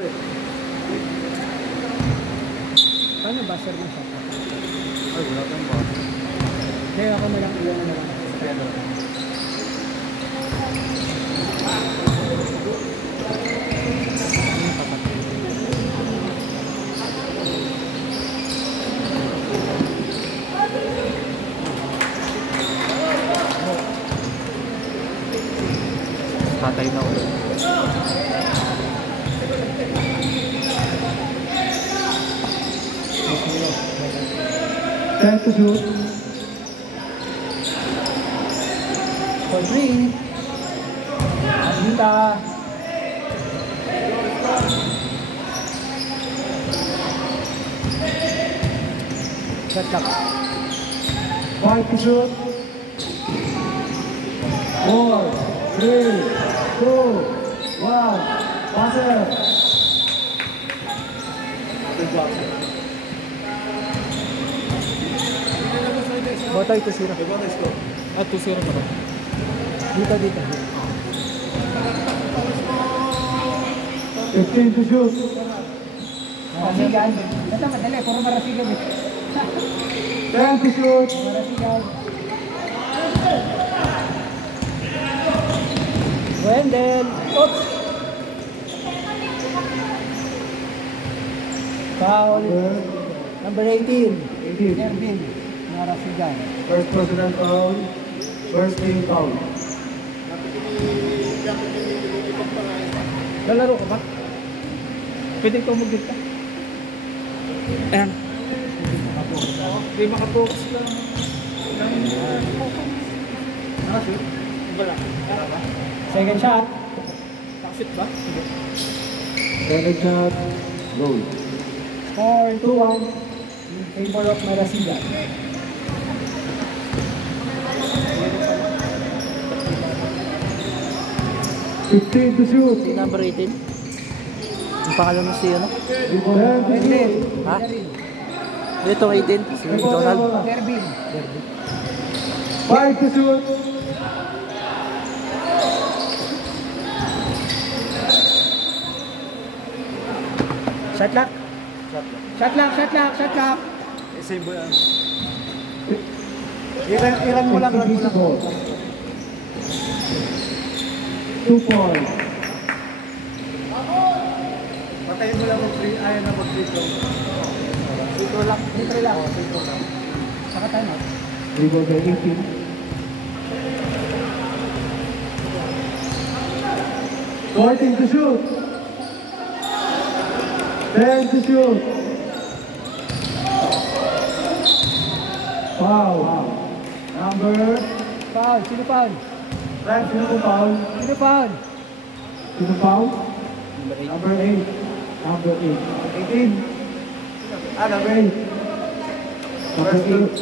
Paano buzzer mo siya? Ay, wala kang buzzer. Kaya ako na lang iwan na lang. Patay na ulit. Time to shoot. For 3. Anita. Shot clock. 5 to shoot. 4, 3, 2, 1. Buzzer. Botay 2-0. Ah, 2-0 pa ba? Dito, dito. 15 to shoot. Marasigan. Basta madali, puro marasigan eh. 10 to shoot. Marasigan. Wendell. Oops. Foul. Number 18. 18. Ervin. Marasigan. First personal foul. First team foul. Lalaro ka ba? Pwede ko mag-dikta. Ayan. Hindi makapokus lang. Nakashoot? Wala. Second shot. Nakashoot ba? Second shot. Goal. Score 2-1. In favor of Marasigan. Fifteen to shoot. Si number 18. Yung pangalan mo si ano? 10 to shoot. Ha? Ito 18. Si Donald. Ervin. 5 to shoot. Shot lock. Shot lock, shot lock, shot lock. Save mo yan. Ilan mo lang. 2 points. Patayin mo lang mag-free. Ayaw na mag-free throw. Free throw lang. Free throw lang. Saka time out. Rebound by 18. 14 to shoot. 10 to shoot. Foul. Number. Foul. Sino foul? Right, sino foul? Sino foul? Sino foul? Number 8. Number 8. 18. Number 8. Number 8.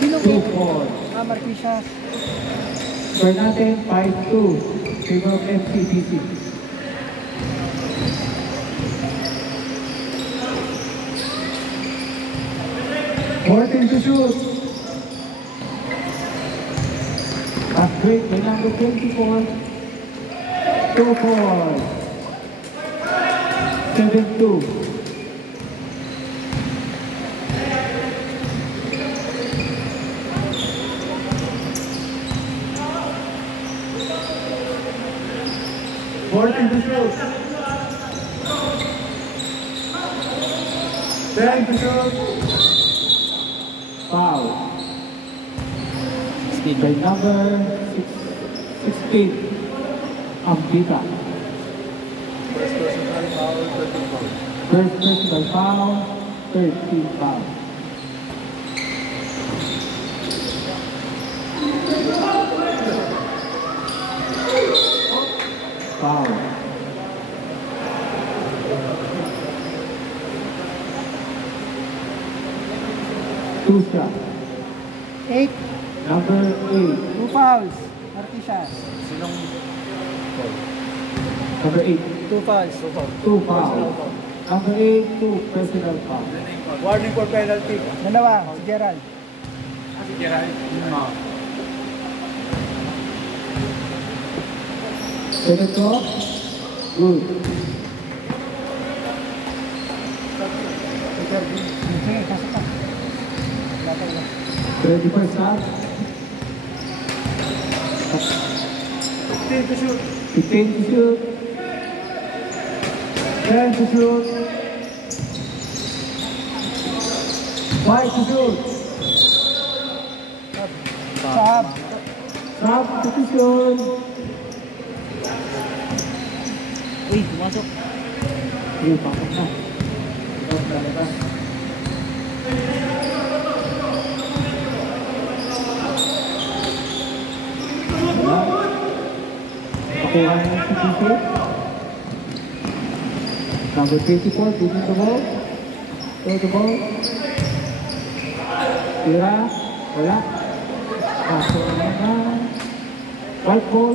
Sino 2-4. Marquisas. Score natin 5-2. Favor of MCCC. Fourteen to shoot. That's great. By number 24. 2-4. 7-2. Fourteen to shoot. 10 to shoot. Foul. Speed. By number 16, Ambita. First personal foul, 13 foul. First personal foul, 13 foul. Foul. Two shots. 8. Number 8. 2 fouls. Marquisas. Sinong foul? Number 8. 2 fouls. 2 foul. Number 8, 2 personal foul. Warning for penalty. Dalawa. Si Gerald. Second throw. Good. Sige, pasok ka. Ready for start. 15 to shoot. 15 to shoot. 10 to shoot. 5 to shoot. Sab. Substitution. Uy, pumasok. Sige, pasok na. Ito, lalabas. Nakuha na yung substitution. Number 24, beating the ball. Throw the ball. Tira. Wala. Pasok na na. White ball.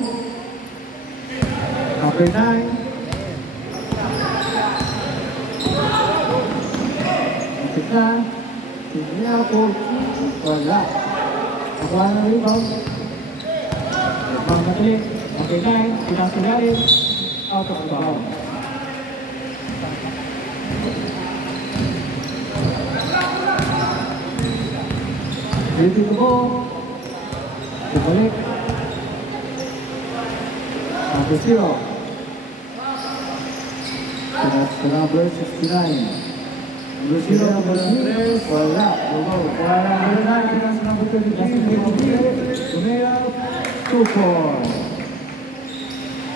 Number 9. Napit na. Tingnan ako. Wala. Nakuha na rebound. Magmamadali. Number 9. Pinasigalim. Out of bounds. Dito na po. Bumalik. Number 0. Sa number 69. Number 0, number 3. Wala. Wala. Number 9. Sa number 23. Tumira. 2-4.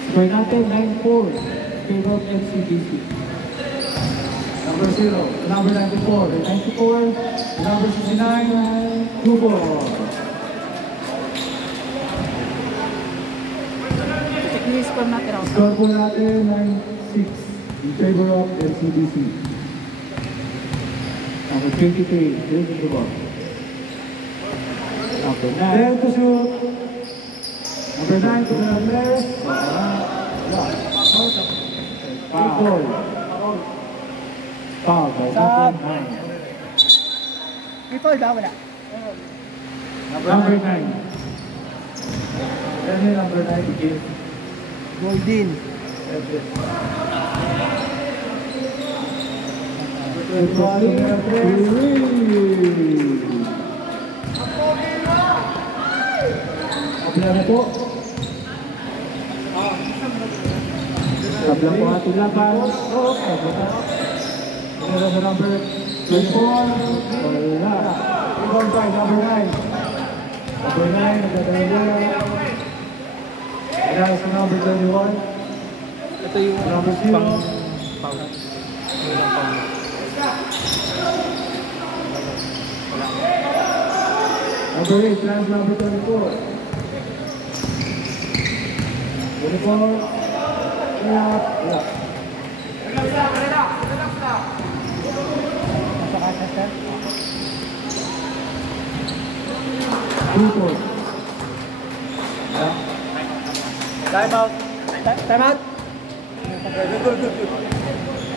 Score natin 9-4. Favor of LCBC. Number 0. Number 94. 94. Number 69. 2-4. Score natin ako. Score po natin 9-6 in favor of LCBC. Number 23, raising the ball. Number 9 to shoot. Number 9 to the left. Foul. Foul by number 9. People daw, wala. Number 9. Yan yung number 9 again. Golden. Kabla na po. Kabla po ating laban. Kabla sa number 24. Wala. Rebound by number 9. Number 9, nagdadala. Kaya sa number 21. Ito yung Number 0. pang Number 8, trans number 24. 24. Wala. Masakasya, sir. 2-4. Time out. Time out. Good.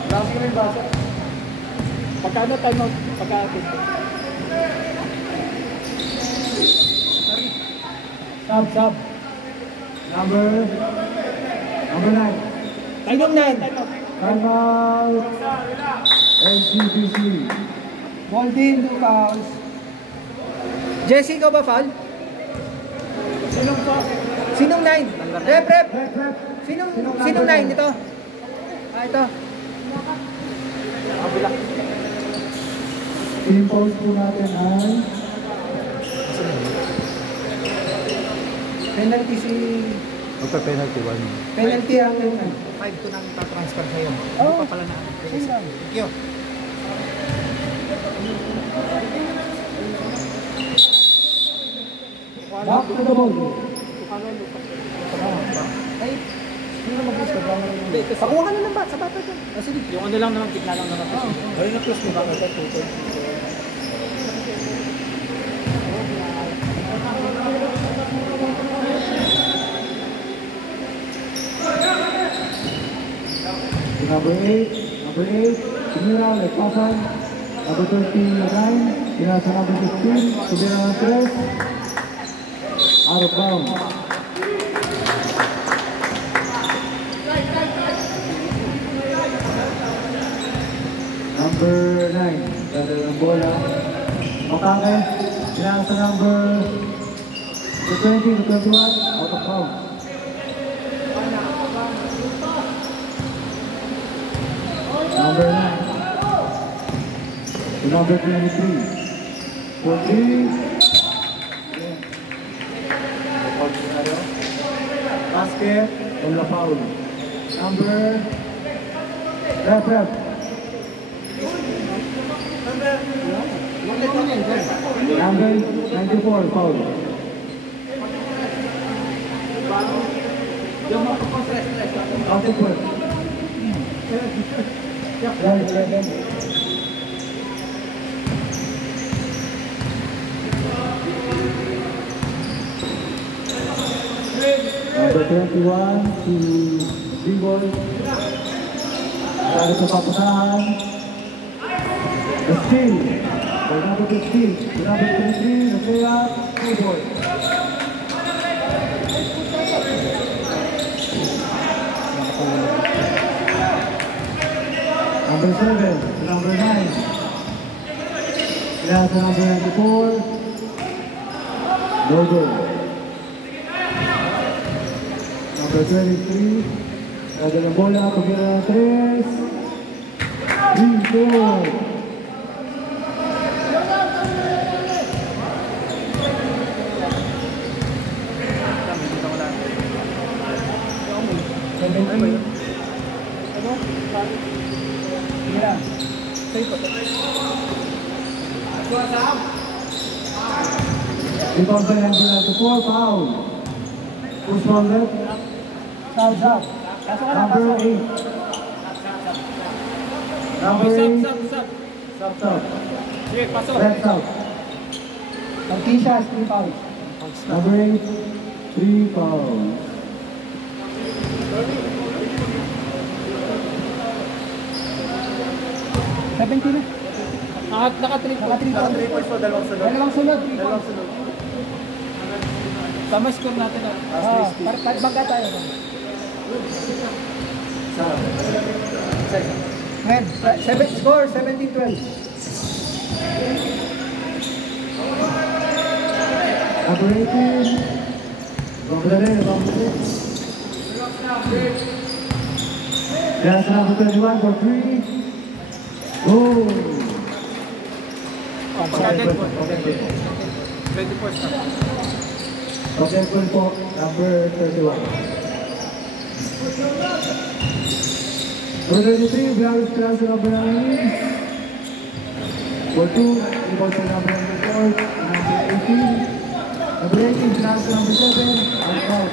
Last game basa. Pagkano time out? Pagka-atin. Sub. Number 9. Time out 9. Time out. LCBC. Golden, do fouls. Jesse, ikaw ba foul? Sinong 9? Rep. Sinong 9 ito? Ito. Team fouls po natin ay Penalty si... Magpa-penalty 1. Penalty ang 5 to nang tatransfer sa'yo. Oo. Hindi pa pala na. Sino? Thank you. back to the ball. Ay, sino mag-gusto? Pakuha ka na ng bat sa bata dyan. Sige, yung ano lang naman, tignan lang naman. Ayun na plus mo ba? Number 8. Tumira, Lepasan. Number 29. Pinasa number 15, Subira ng 3. Out of bounds. Number 9, dada ng bola. Makake, pinasa number 20 to 21, out of bounds. Number 9 to number 23. 43. Basket on the foul. Number ref. Number 94 foul. Okay, good. Number 21 si B-Boy. Dari kepapunahan. The steal. By number 15. Number 23, the player, B-Boy. Number 7, number 9. Player sa number 94. Logo. Number 23, ada ng bola, pagkira ng 3. Dito. Rebound by number 94, foul. Who's from left? Sab. Number 8. Number 8. Sub. Sige, pasok. Left sub. Marquisha, 3 fouls. Number 8. 3 fouls. Seventeen na. Naka-3 Naka-3 fouls. 3 points pa, dalawang sunod. Dalawang sunod. Dalawang sunod. Tama score natin. Bangga tayo. Men, score 17-12. Number 18. Number 6. That's number 21 for 3. Goal. Pagka-dead po. 24 stop. Okay, goal po. Number 31. Number 33, Blaus Class number 9. For 2, rebound sa number 4, number 18. Number 18, Blaus number 7, out.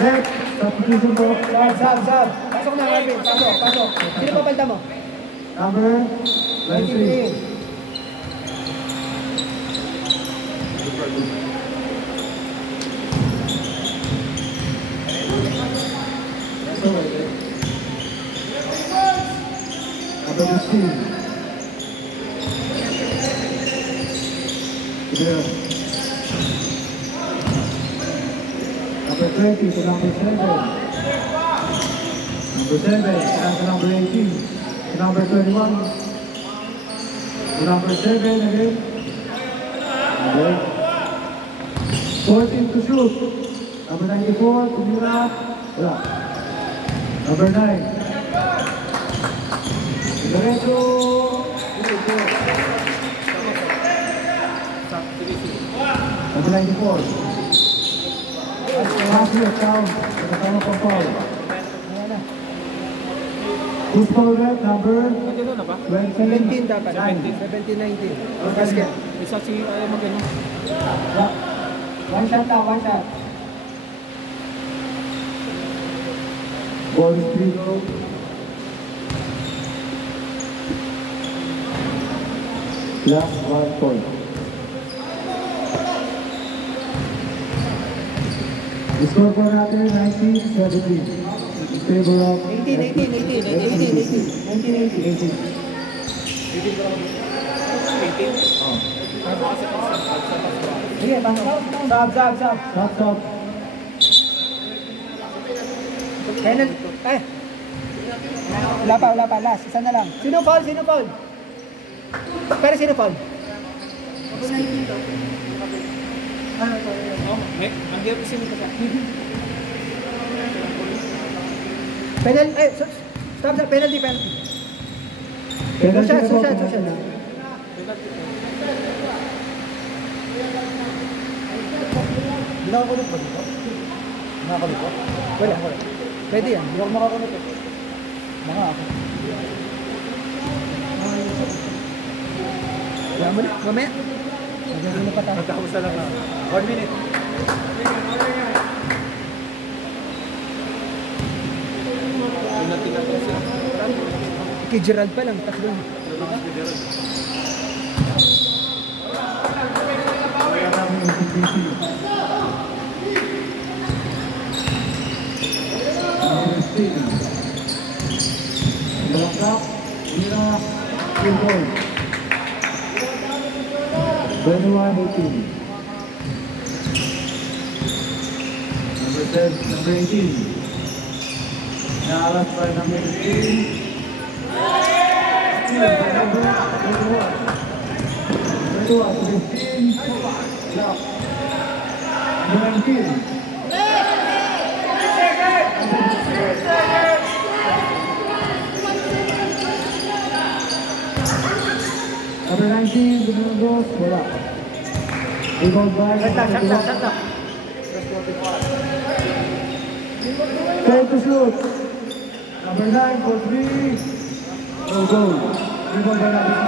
Next, substitution po. Sab. Pasok na, Arvin. Pasok. Sino pa palta mo? Number 23. 23. Number 15. Yeah. Number 20 to number 7. Number 7 and to number 18. To number 21. To number 7 again. Okay. 14 to shoot. Number 94 to Mira. Wala. Number 9. Diretso. Number 94. Matthew, count. Nakatama pang foul. Who's foul left? Number Magano na ba? 17 dapat. 17. 17-19. Basket. Isa si ayaw magano. One shot. Ball is 3 go. Last 1 point. The score for natin 19-17. In favor of 18. Oh. Sige, pasok. Sab. Stop. Penalty. Wala pa. Last. Isa na lang. Sino foul? Pero sino foul? Ang hirap isin ko siya. Penalty. Stop. Penalty. Social. Nakakulit ba dito? Nakakulit ba? Wala. Pwede yan. Hindi ako makakulit eh. Mga ako. Wala mo na. Mamaya. Magiging pa tayo. Magkakamusta lang na. 1 minute. Kay Gerald pa lang. Tatlo. Kaya namin yung CBC. Balakak, Mira, Silver. 21-18. Number 18. Naalas pa number 18. Number 15. Lock. Number 19. Number 19, Domingos, wala. Rebound by Shut up. Time to shoot. Number 9 for 3. No goal. Rebound by number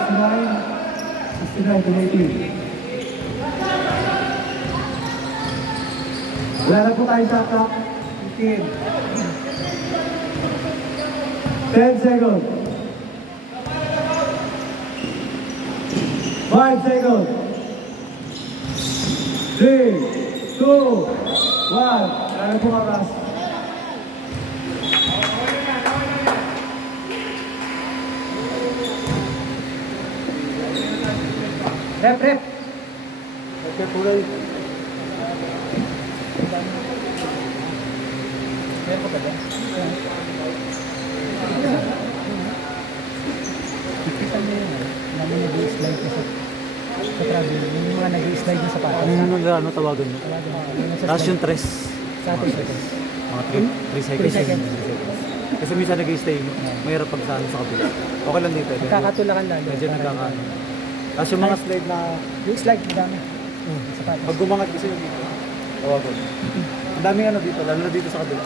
69 to 18. Wala na po tayo sa clock. 10 seconds. 5 seconds. 3, 2, 1. Wala na po oras. Rep. Okay, kulay. Meron ka ba? Kita mo yun. Namin nag-i-slide na sa travel. Yung mga nag-i-slide na sapatos. Ano tawagan mo? Tapos yung tres. Sa atin seconds. Mga 3 seconds. 3 seconds. Kasi minsan nag-stay, mahirap pag sa kabila. Okay lang dito. Kakatulakan lalo. Medyo nagkakaano. Tapos yung mga slide na, Yung slide, madami. Sapatos. pag gumangat kasi yung dito, tawagan. Ang daming ano dito, lalo na dito sa kabila.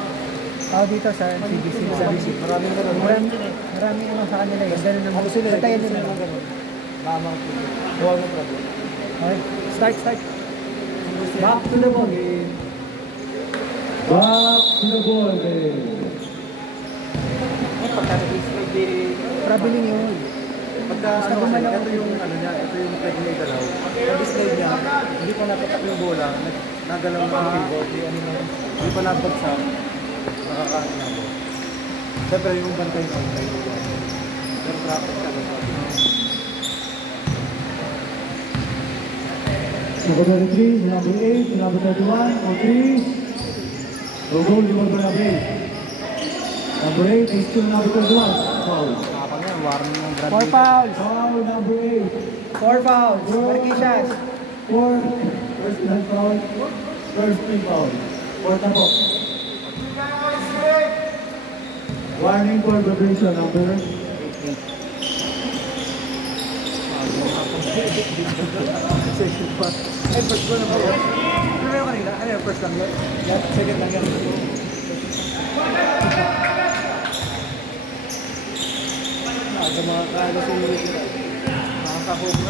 Ako dito sa CBC. Maraming meron. Marami ano sa kanila eh. Ganun naman. Ako sila, Bantayan gusto nila. nila ganun. Maamang po. Huwag mo problem. Okay. Start. Back to the ball. Back to the ball game. Pagka nag-slide Traveling yun. Pagka ano kasi, ito yung ano niya, ito yung pwede niya igalaw. Pag-slide niya, hindi pa napatak yung bola, nagalaw ng pivot, hindi pa nabagsak, nakakaano na po. Siyempre yung bantay na pero traffic ka lang. Number 33, number 8, number 31, for 3. No goal, rebound by number 8. Number 8 is still number 31. Foul. Nakakang yan, warning ng Brad. 4 fouls. Foul number 8. 4 fouls. Marquishas. 4. First line foul. First team foul. Fourth na po. Warning for vibration number 8. Ay, first goal na ba? Ano yung kanina? Ano yung first lang yun? Second lang yun. Sa mga kala si nakakahog na.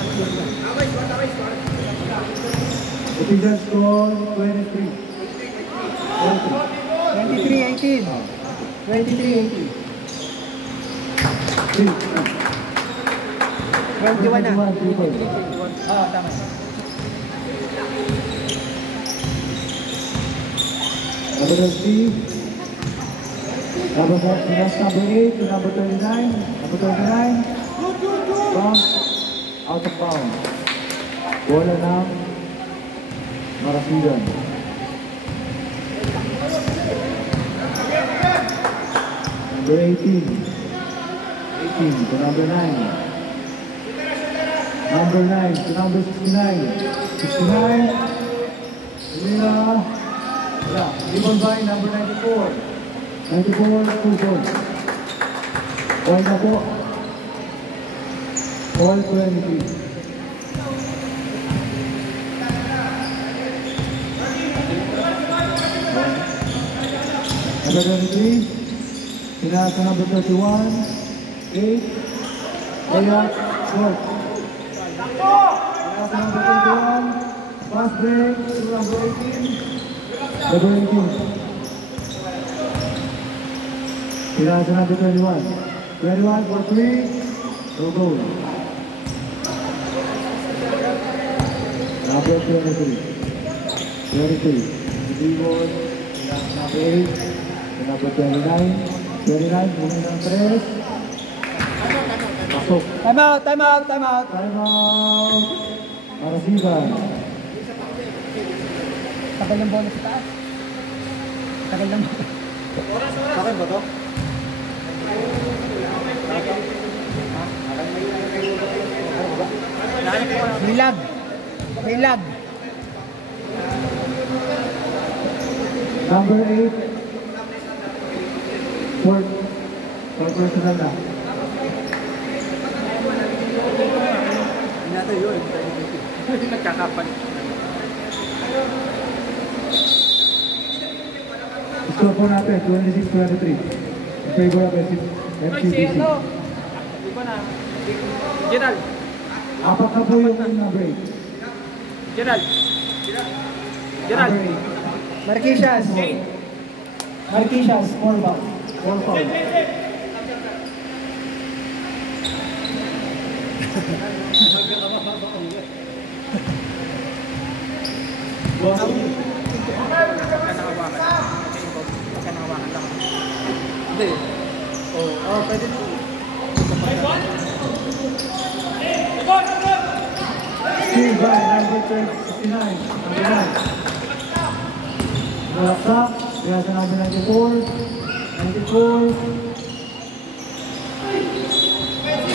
Official score 23. 23-18. 23-18. 21 na. 21. Oo, tama. Number 3. Number 8 to number 39. Number 39. Bounce. out of bounds. Bola ng Marasigan. Number 18. 18 to number 9. Number 9 to number 69. 69. Lina. Yeah, given by number 94. 94, 2 points. Point na po. All 23. Number 23. Pinasa number 31. 8. Layup. Short. Pinasa number 21. Fast break to number 18. Number 18. Pinasa number 21. 21 for 3. No goal. Number 23. 23. Rebound. Number 8. Number 29. 29. Moving ng 3. Pasok. Time out, time out, time out. Time out. Marasigan. Tagal ng bola sa taas. Tagal ng bola. Akin ba to? May lag. May lag. Number 8. Fourth. For personal na. Hindi natin yun. Hindi nagkakapan. Score po natin, 26-23. In favor of Ay, si FCBC. ano? Di ba na? Gerald. Apat na po yung number 8. Gerald. Gerald. Number 8. Marquishas. Marquishas, 4 back. 4 foul. Hindi. Oh, pwede po. Steve by number 69. Number 9. Malaksak. Kaya sa number 94. 94.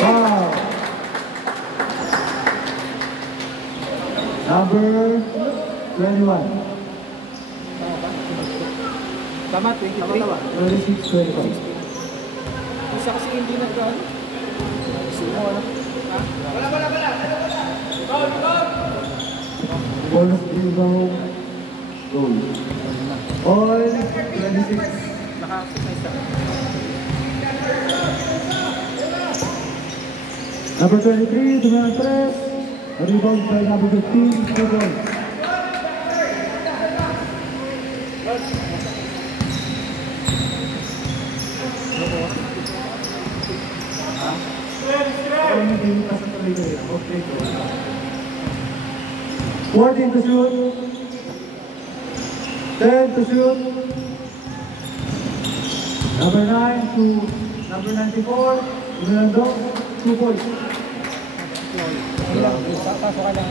Wow. Number 21. Tama, 23. 26-25. Isa kasi hindi nagkaan. Sino ano? Bonus rebound. Goal. All 26. Number 23, Dumayan Tres. Rebound by number 15, 2 points. Ano yung game ka sa tuloy ko yun? Okay ko. 14 to shoot. 10 to shoot. Number 9 to number 94. Ronaldo, 2 points. Pasok ka lang.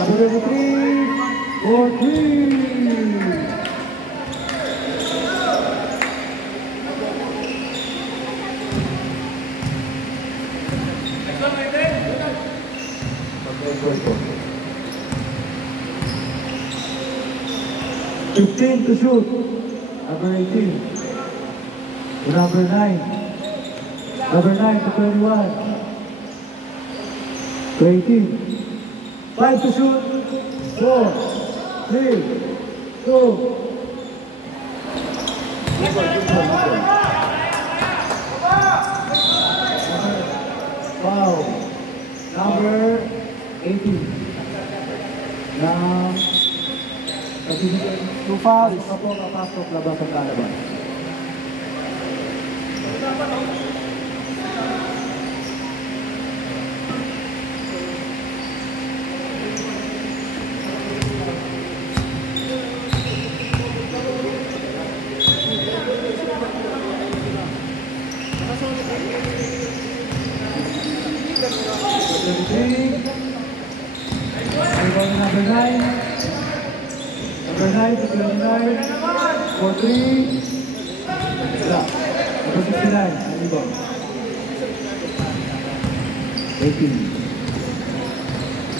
Number 23, 14. Fifteen to shoot. Number 18. To number 9. Number 9 to 21. To 18. 5 to shoot. 4, 3, 2. Wow. Number 18. Now, 2 fouls. Ako kapasok labas ang kalaban. 33. Rebound number 9. Number 9 to 29. 4-3. Wala. Number 69. Rebound. 18.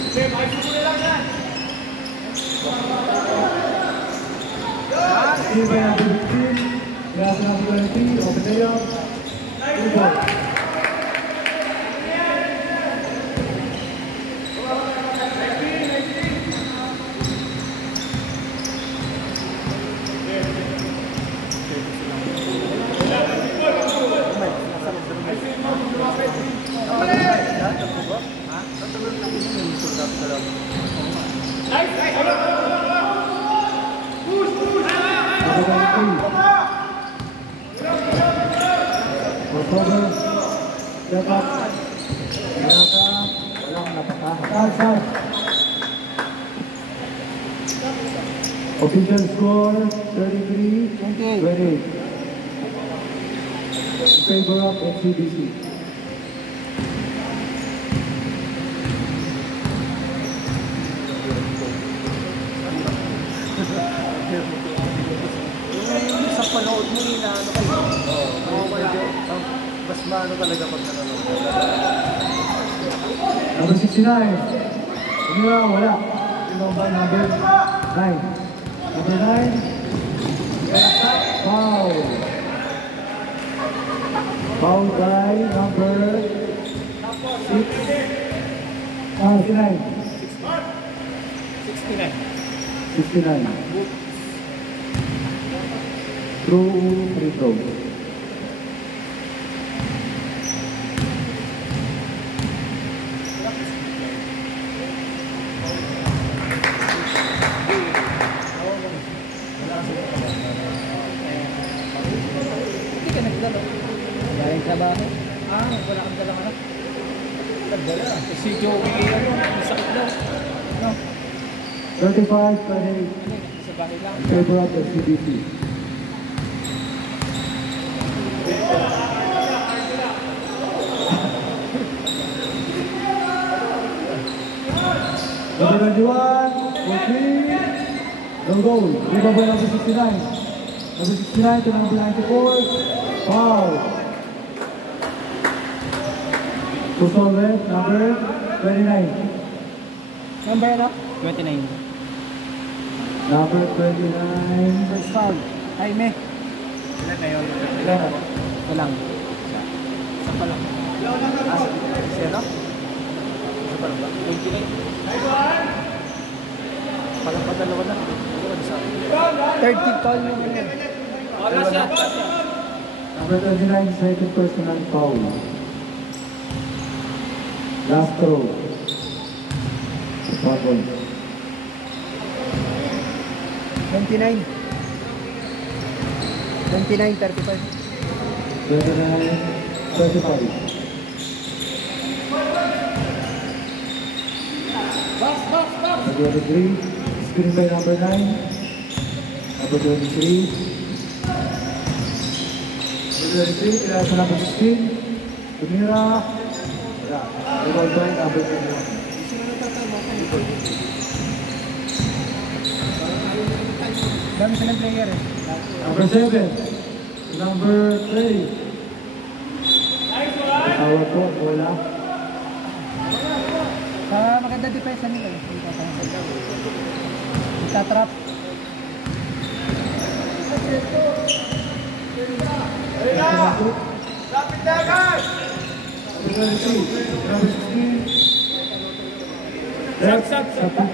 Steal by number 15. Grab number 23. Open layup. Rebound. Crossover, step up, Mirata, walang napatakas. Official score, 33-28. In favor of NCBC. Sa panood mo na ano kayo? Wala. Mas maano talaga pag nanonood. Number 69. Umira, wala. Rebound by number 9. Number 9. Foul. Foul by number 6. 69. 69. Through free throw. Hindi ka nagdala. Galing trabaho. Wala kang dalang anak. Nagdala. Si Joey, masakit daw. 35-28. Sa bahay lang. In favor of NCBC. Number 91, 43, no goal. Rebound by number 69. Number 69 to number 94, foul. To solve it, number 29. Number ano? 29. Number 29. First foul. Jaime. Ilan na yun? Ilan? Ito lang. Isa pa lang. Siya na? Isa pa lang ba? 29. Palang padalawa na. Third team foul yung ano. Last yan. Number 29, second personal foul. Last throw. Foul. 29. 29, 35. 29, 35. Number 23, screen by number 9. Number 23. Number 23, kaya sa number 16. Tumira. Wala. Rebound by number 21. Dami silang player eh. Number 7. Number 3. Tawag po, wala. Maganda depensa nila eh. Itatrap.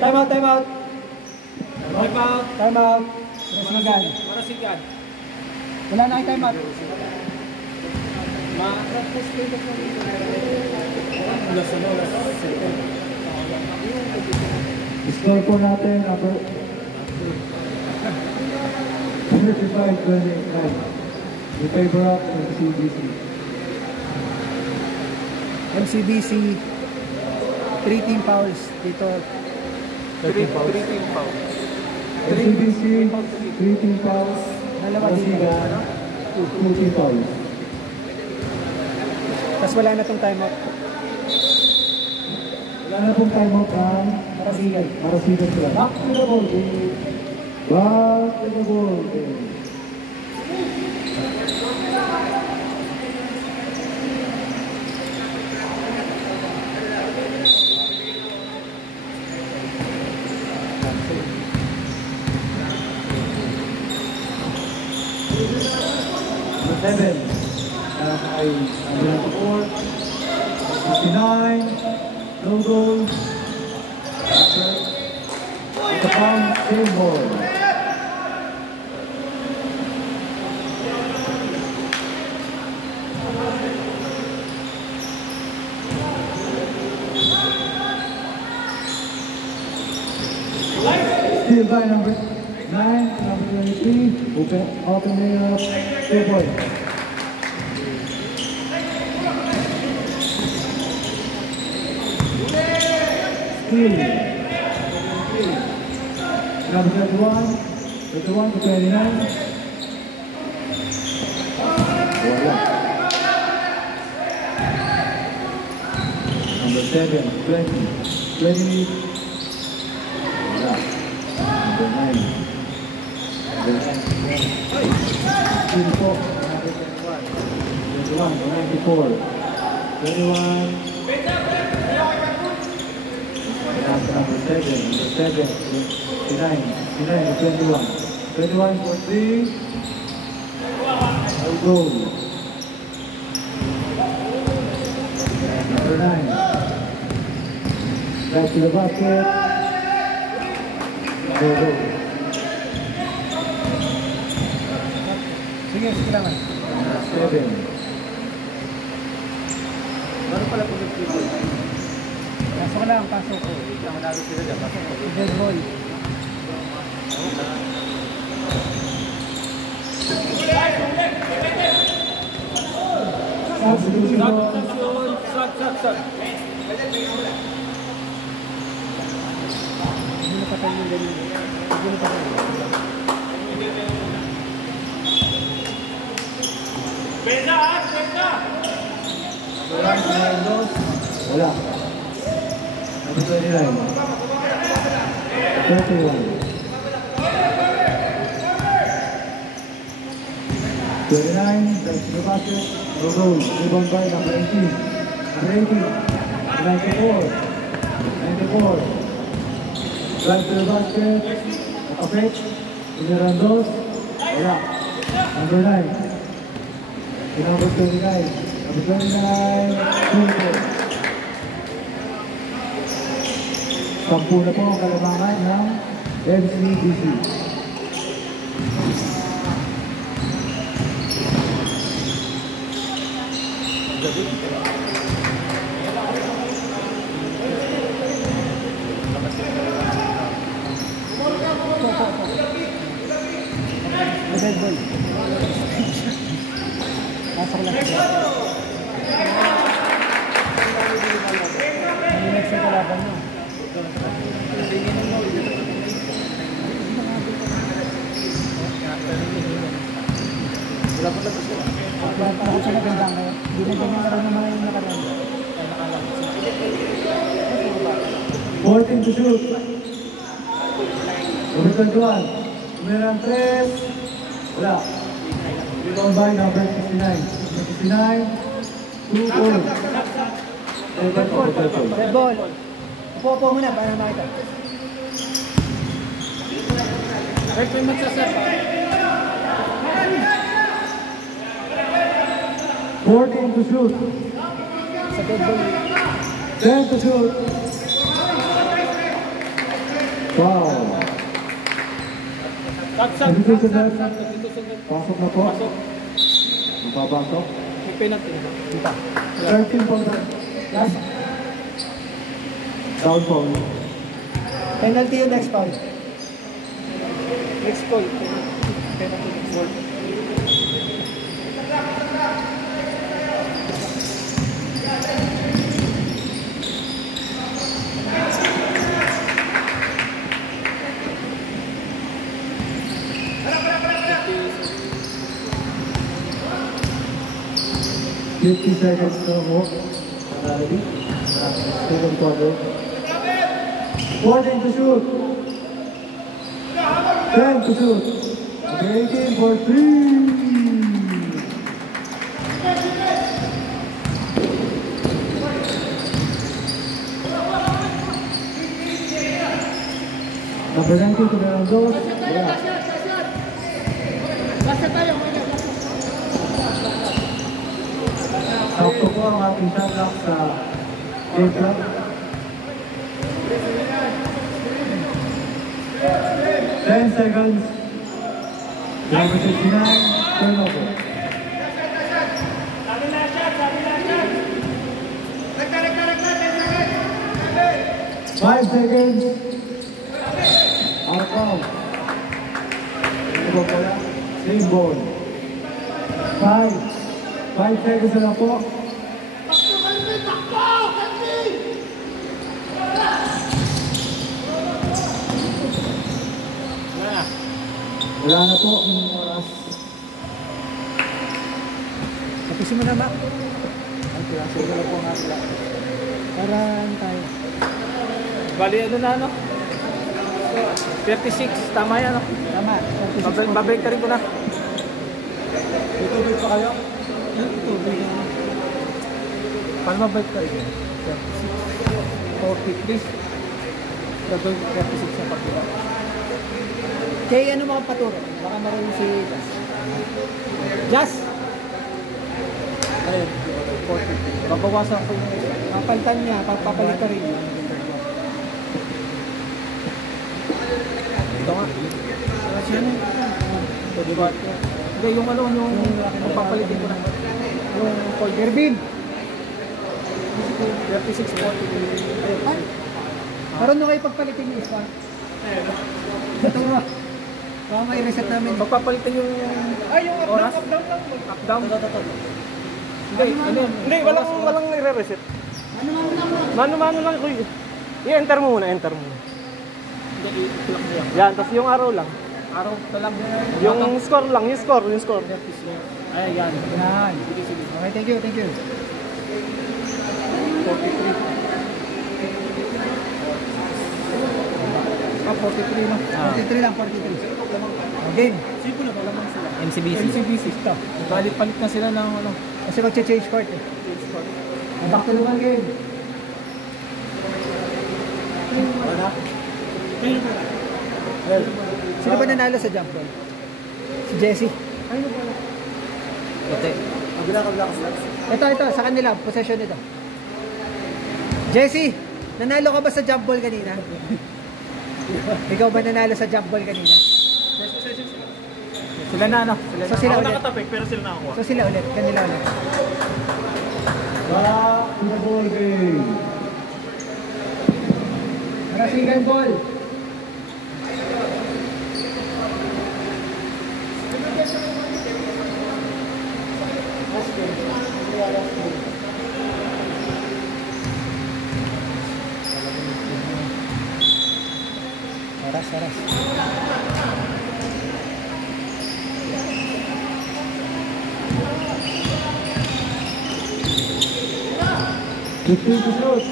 Time out, time out. Wipe out. Time out. Resigan. Para sigan. Wala na kayo time out. Ma-practice kayo sa Last. Score po natin, number 35-29. In favor of NCBC. MCBC 3 team fouls dito. 3 team foul. NCBC, 3 team fouls. Dalawa dito. Masigan, 2 team fouls. Tapos wala na tong time out. Ano pong time out ang Marasigan? Marasigan sila. Back to the ball game. Back to the ball game. Number 7. Ay number 4. 69. No goal. At the palm, same ball. Still by number 9, number 23. Open layup, 2 points. Still. Number 31 to 29. Wala. Number 7, 20. 20. Wala. Number 9. Number 9. Still po. Number 21. 21 to 94. 21. Number 7, 69, 21. 21 for 3. No goal. Number 9. Back to the basket. No goal. Sige, sige naman. 7. Ano pala po nag-tribute? Pasok lang, pasok ko. Ang manalo sila dyan, pasok ko. Dead ball. Substitution ball. Shot. Hindi na patay yung ganyan. Hindi na patay. Wala. Number 29. 31. 29, that's the basket. No goal. Rebound by number 18. Number 18. 94. 94. Drive to the basket. Nakapit. Pinaran dos. Wala. Number 9. Number 29. Number 29. 2-4. 10 na po ang kalamangan ng MCBC. Dead ball. Pasok lang. Ang next na kalaban nyo. Wala po lang sila. Ako siya nagandang kayo. Hindi na ganyan karoon ng mga yung nakaraan. 14 to shoot. Number 21. Numeran 3. Wala. Rebound by number 69. Number 69. 2-4. Dead ball. Upo muna para makita. Right may magsasap. 14 to shoot. Sa dead ball. 10 to shoot. Wow. Substitution na. Pasok na po. Mapapasok. May penalty. 13 po na. Last. Down foul. Penalty yung next foul. Next call. Penalty next call. $50 seconds na mo. Second quarter. 14 to shoot. 10 to shoot. Number 18 for 3. Number 19 to meron dos. Wala. Sakto po ang ating shot clock sa game clock. 10 seconds. Number 69, turnover. 5 seconds. Out of bounds. Ito po lang. Same ball. 5 seconds na lang po. Wala na po. Tapusin mo na ba? Ang klase na po nga sila. Para ano tayo? Bali ano na ano? 36, tama yan no? Tama. Babalik ka rin ko na. Ito pa kayo? Ito, bigyan. Paano mabalik ka rin? 43. 36 na pagkita. Kaya ano mga paturo? Baka marunong si Jazz. Jazz! Ayun. 40. Babawasan ko yung Papalitan niya, papapalit ka rin. ito nga. Ito diba? Hindi, yung ano, yung papalitin ko na. Yung cold Gervin! 36, 40. Ay! Marunong kayo pagpalitin yung isa. Ito nga. Baka may reset namin. Magpapalitan yung Ay, yung oras. up-down lang. Up-down. Hindi, ano yan? Hindi, walang nire-reset. Mano-mano lang ko. I-enter mo muna, enter mo. Hindi, i-clock mo yan. Yan, tapos yung arrow lang. Arrow na lang. Yung score lang, yung score. Ay, yan. Yan. Sige, sige. Okay, thank you, thank you. 43. Ah, 43 na. 43 lang, 43. Game. Simple na, wala man sila. MCBC. Ito. Palit na sila ng ano. Kasi mag-change court eh. Back to naman game. Wala? Sino ba nanalo sa jump ball? Si Jesse. Kabila ka sila. Ito, sa kanila. Possession nito. Jesse, nanalo ka ba sa jump ball kanina? Ikaw ba nanalo sa jump ball kanina? Sila na ano? So sila Ako ulit. nakatapik pero sila nakakuha. So sila ulit. Kanila ulit. Back to the ball game. Para single ball. Oras. 15 to shoot.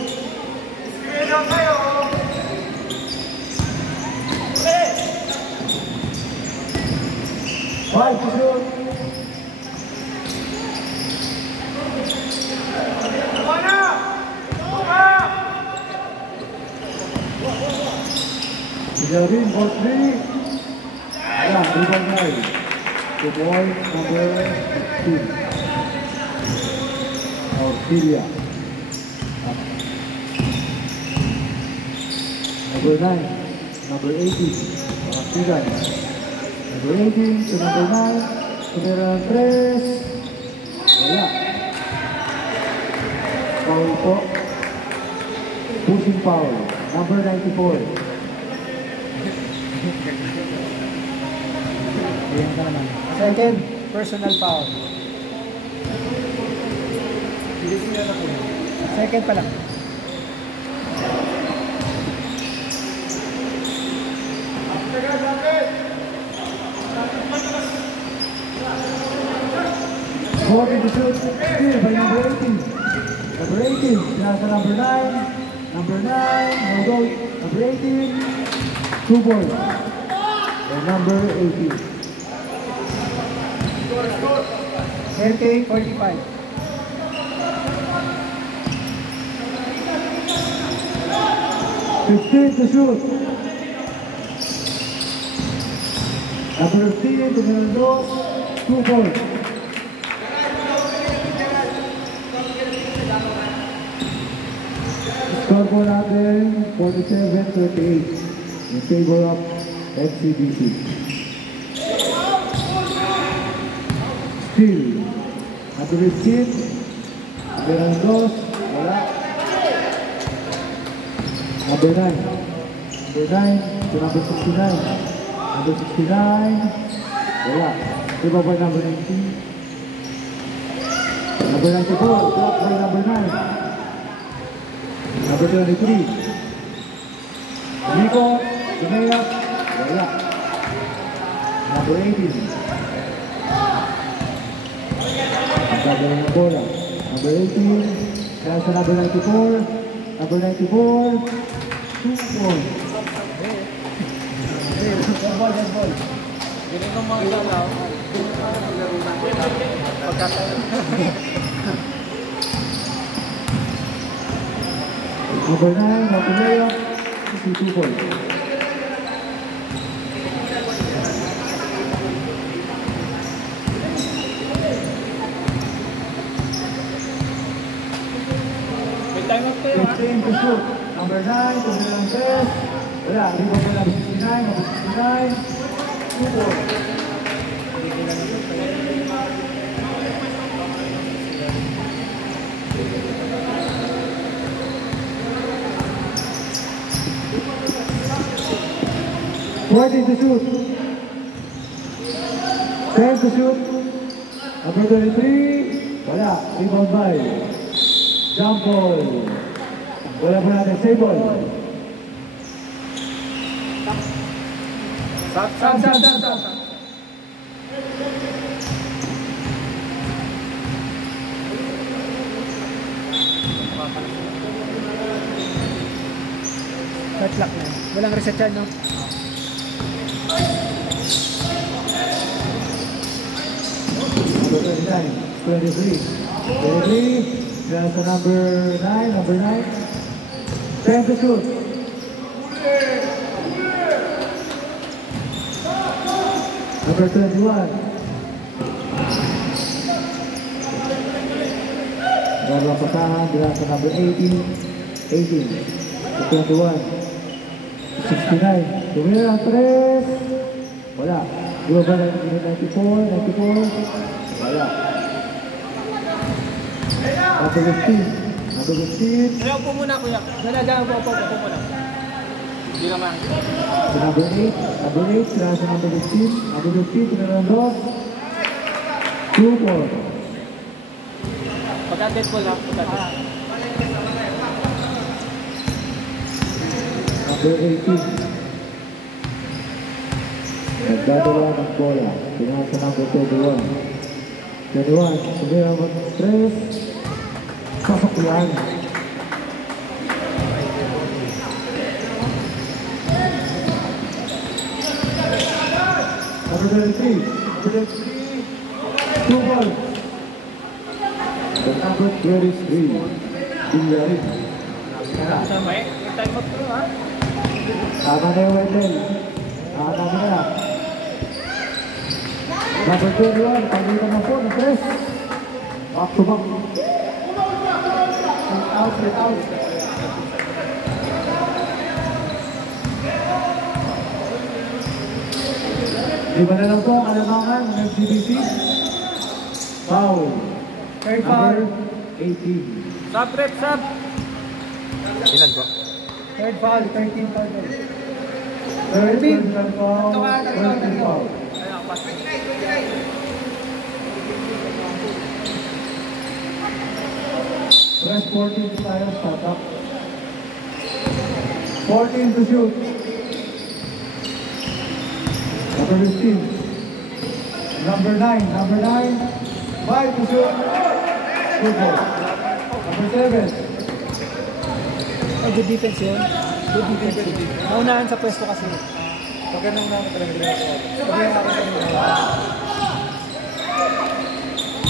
Five to shoot. Gervin for 3. Yeah, rebound guy. The boy number 15. Ortilia. Number 9, number 18, Sigan. Number 18 to number 9, number 3. Wala. Foul po. Pushing foul. Number 94. Ayan ka naman. Second, personal foul. Second pa lang. Walking to shoot, still by number 18. Number 18, nasa number 9, Number 9, no goal. Number 18, 2 balls. And number 18. LK 45. 15 to shoot. Number 15 to Fernando, 2 balls. Score po natin 47-38 in favor of FCBC. Still, number 15, Fernando, wala. Number 9 to number 69. Number 69, wala. Iba ba number 19? Number 94, blocked by number 9. Number 23. Nico, Ginea, wala. Number 18. Ang gagawin ng bola. Number 18, kaya sa number 94. Number 94, 2 points. Ball. Ganun ang mga galaw. Number 9, Mapuleo, 2 points. May time up kayo, ha? 15 to shoot. Number 9, tumira ng 3. Wala, riba po number 69, number 69, 2 points. Fourteen to shoot. 10 to shoot. Number 23. Wala. Rebound by. Jump ball. Wala po natin. Save ball. Stop. Shot clock na. Walang reset yan, no? Number 29. 23. 23. That's the number 9. Number 9. 10 to shoot. Number 21. Gagawa pasahan. Dila sa number 18. 18. 21. 69. Tumira ang 3. Wala. Dua ba 94? Wala. Number 15. Number 15. Ayaw po muna, kuya. Dala po muna. Hindi naman. So number 8. Number 8. Sila sa number 15. Number 15. Fernando. 2 points. Pagka-dead po lang. Number 18. Nagdadala ng bola. Tingnan sa number 21. 21. Tumira ang 3. Sasakyan. Number 23. Number 23. 2 balls. The number 23. Billarin. May time up kayo, ha? Tama na yung Wendell. Nakatama na. Number 21. Pagkita na po ng 3. Back to back. Let out. Iba na lang po ang alamangan ng FCBC. Foul. Third foul. Number 18. Sub, rep, sub. Ilan po? Third foul. 13 foul. Third foul. 13 foul. Press 14 tayo, start up. 14 to shoot. Number 15. Number 9. Number 9. 5 to shoot. Good ball. Number 7. good defense yun. Good defense yun. Naunahan sa pwesto kasi. Pag ganun namin talaga hindi ako. Sabi yung akin kanina.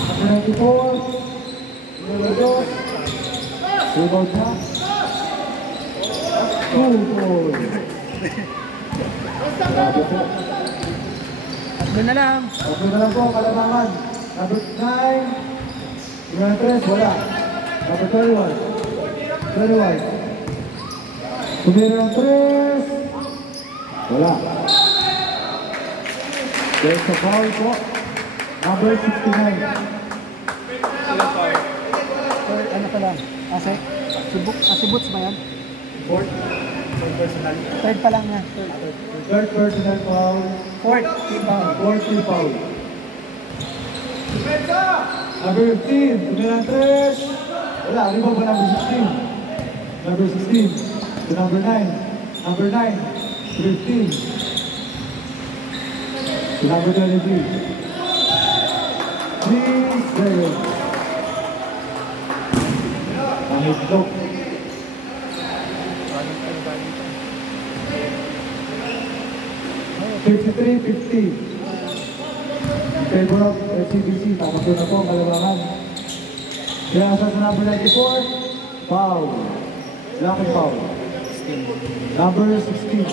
Number 94. Number 2. Rebound na. 2 points. Grabe po. Doon na lang. Tatlo na lang po ang kalamangan. Number 9. Number 3, wala. Number 21. 21. Tumira ng 3. Wala. There's a foul po. Number 69. Ano ka lang? Si Boots ba yan? Fourth personal. Third pa lang niya. Third personal foul. Fourth. Team foul. Fourth team foul. Number 15. Tumira ng 3. Wala. Ano ba number 16? Number 16. To number 9. Number 9. 15. To number 23. 3-0. Pangit block. 53-50. In favor of SCBC. Takapin na po ang kalabangan. Kaya sa number 94, foul. Blocking foul. Number 16.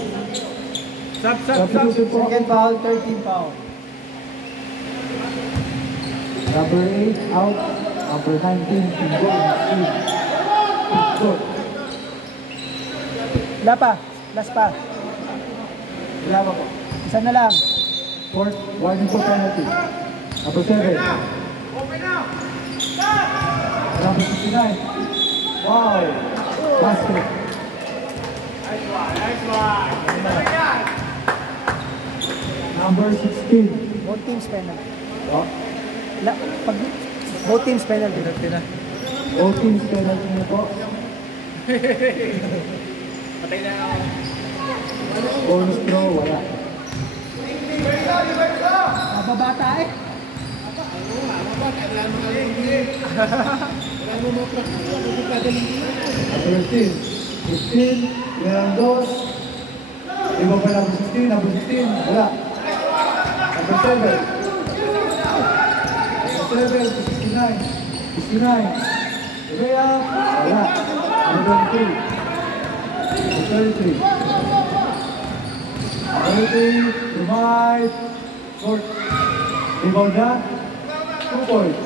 Substitution po. Second foul, 13 foul. Number 8, out. Number 19, Pingo. Good. Wala pa. Last pa. Wala pa po. Isa na lang. Fourth, warning for penalty. Number 7. Number 69. Wow. Basket. Number 16. Both teams penalty. Oh, Both teams penalty. both teams penalty na po. Bonus throw, wala. Mababata eh. Number 15. 15. Meron dos. Iba pa number 16. Number 16. Wala. Number 7. Number 7. 69. 69. Ibaya. Wala. Number 23. Number 33. 33. Revive. Short. Rebound na. 2 points.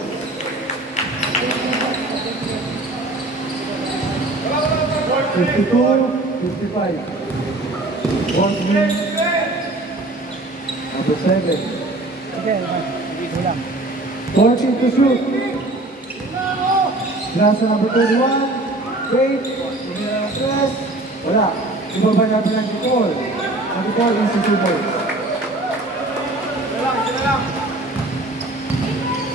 52-55. One win. Number 7. Sige, wala. 14 to shoot. Nasa number 21. Wait. Press. Wala. Ibaba na pa ng 4. Number 4 is 2 points.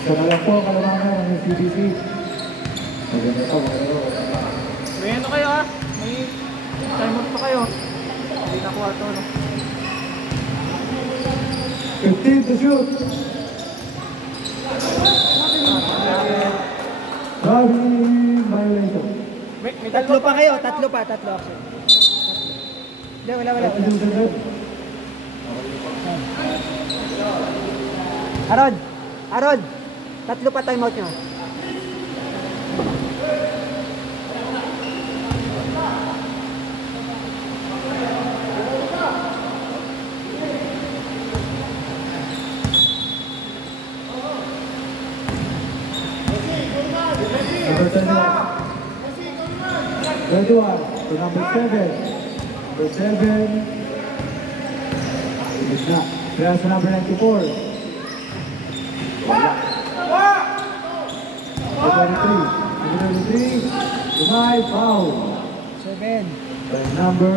Sana lang po kalamangan ng CBC. Maganda ito, maganda ito. May ano kayo ha? May timeout pa kayo. Hindi na kwarto no? 15 to shoot. Driving violation. May Tatlo pa kayo. Tatlo actually. Hindi, wala. Aaron! Tatlo pa timeout nyo. Number 21 to number 7. Number 7. Ibig na. Kaya sa number 94. Wala. Number 23. Number 23. Dumay, foul. 7. By number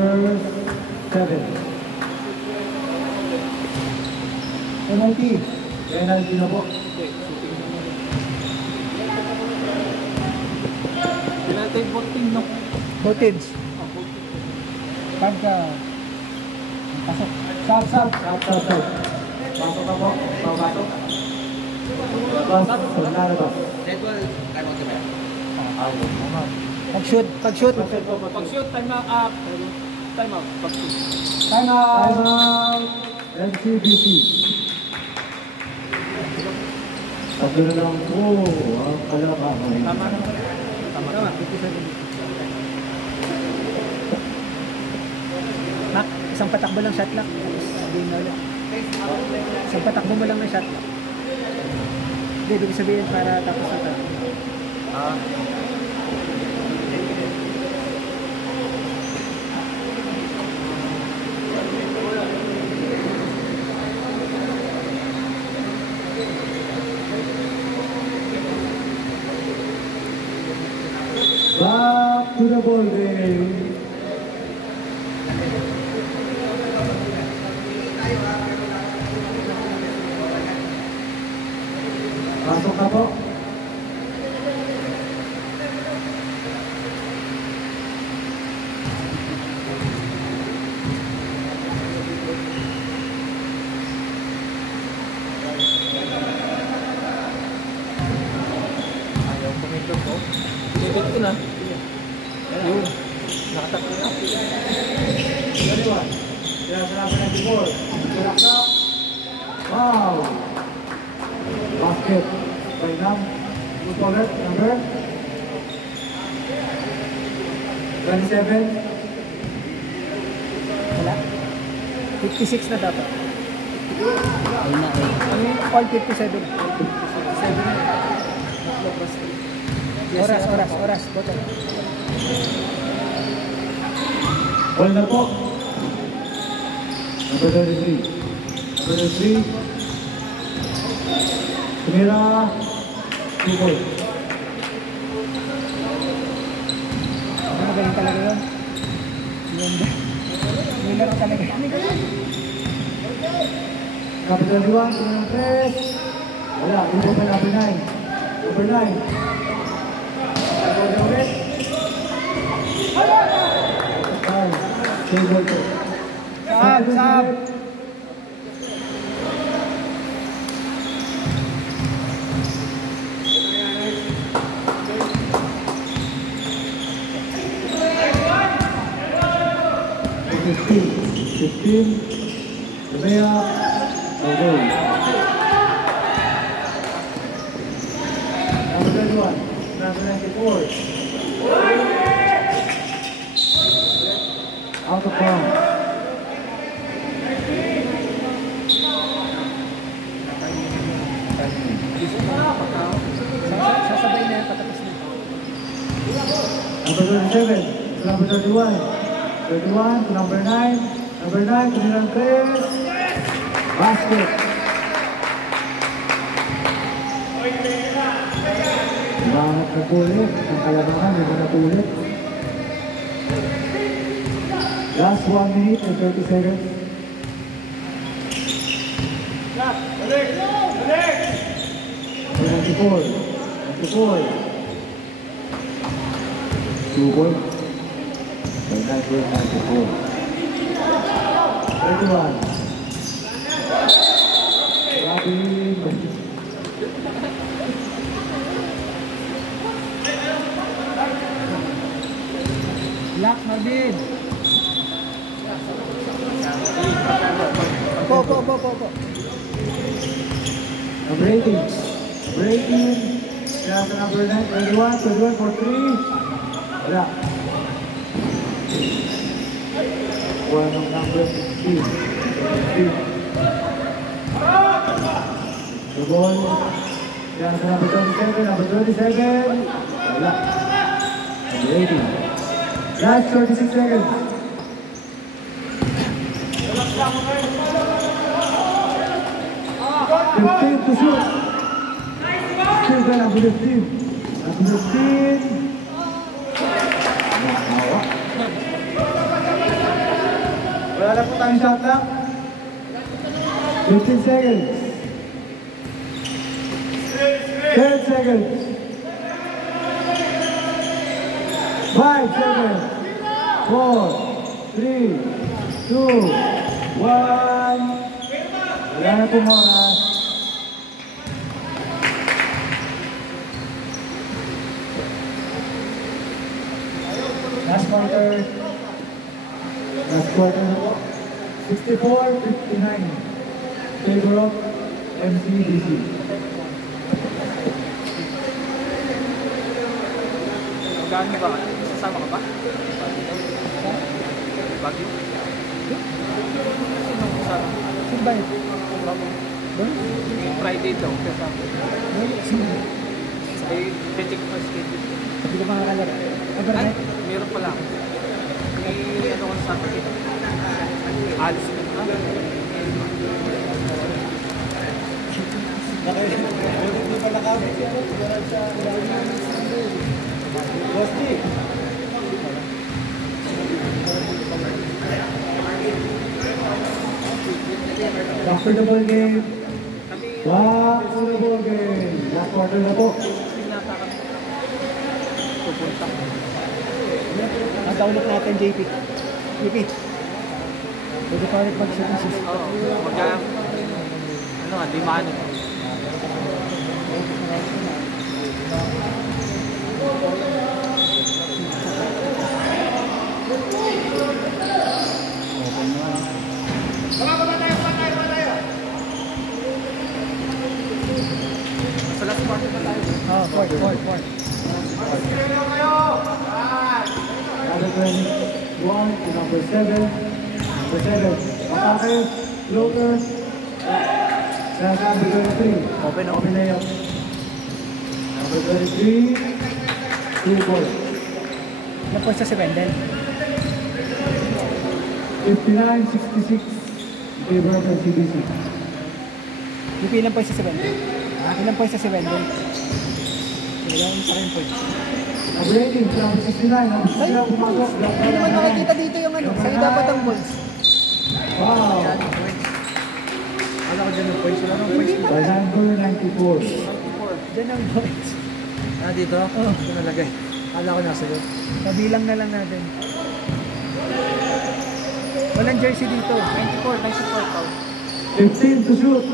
7. Penalty. Penalty na po. Penalty voting no? Both teams. Pagka pasok. Stop. Pasok na po. Pasok. Labas. Lalabas. Red wall, time out na ba? Pag-shoot. Pag-shoot, time out. Time out. Pag-shoot. Time out. Time out. NCBC. Tatlo na lang po ang kalaban. Tama. Mac, isang patakbo lang shot lock. Tapos game na ulit. Isang patakbo mo lang ng shot lock. Hindi, ibig sabihin para tapos na ito. Back to the ball game. Pasok na po. Ayaw pumindot ko. Pinindot ko na. Yun. Nakatakbo na. Wow. Basket. Right now. Who's forward? Number 27. Wala? 56 na dapat. Ayun na, ayun. All 57. Oras. Botol. Ball na po. Number 33. Number 3. Tumira. 2 ball. Magaling talaga yun. May laro talaga. Capital 1. Tumira 3. Wala. Ito pa number 9. Number 9. Sab. 15. Tumira. Okay. Number 21. Number 94. Out of bounds. Sasabay na yan, patapos na. Number 27 to number 31. 31 to number 9. Number 9 to Milan Cruz. Basket. Bangat na pulit. Ang kalabangan, hindi na pulit. Last 1 minute and 30 seconds. Balik! 94. 94. 2 points. 94. 31. Robin. Lock, Marvin. Po. Number 18. Number 18. Kaya sa number 9. 21 for 3. Wala. One of number 16. The ball. Kaya sa number 27. Number 27. Wala. Number 18. Last 36 seconds. 15 to shoot. Still got number 15. Number 15. Wala na po tayong shot clock. 15 seconds. 10 seconds. 5 seconds. 4, 3, 2, 1. Wala na pong oras. Last quarter. Last quarter na po. 64-59. Favor of MCDC. Magkano ba? Sasama ka ba? Bagyo? Sino kasama? Sino ba yun? Doon? Friday daw. Kasama. Doon? Sino? Ay, check pa schedule. Hindi ko makakalaro. Ay, Overnight? meron pala. May ano kang sabi dito? Alis ka na. Hindi pa nakabit siya. Boss D. Back to the ball game. Back to the ball game. Last quarter na po. Ang download natin, JP. JP. Pwede pa ulit mag-shooting system. Oo, magka... Ano nga, di maano. Sa last quarter pa tayo. Oh, fourth. Number 21 to number 7. Number 7. Atake. Floater. That's number 23. Open layup. Number 23. 2 balls. Napos sa si Wendell. 59-66. Favor of CBC. Yung ilang points sa si Wendell? Ilang points sa si Wendell? Ilang sa rin points? Number 18 to number 69. Number 69 pumasok. Hindi naman nakikita dito yung ano. Sa'yo dapat ang points. Wow. Ano ko dyan yung points? Wala nang points. By number 94. Diyan ang points. Ah, dito? Oo. Ito nalagay. Kala ko nasa iyo. Kabilang na lang natin. Walang jersey dito. 94 pa. 15 to shoot.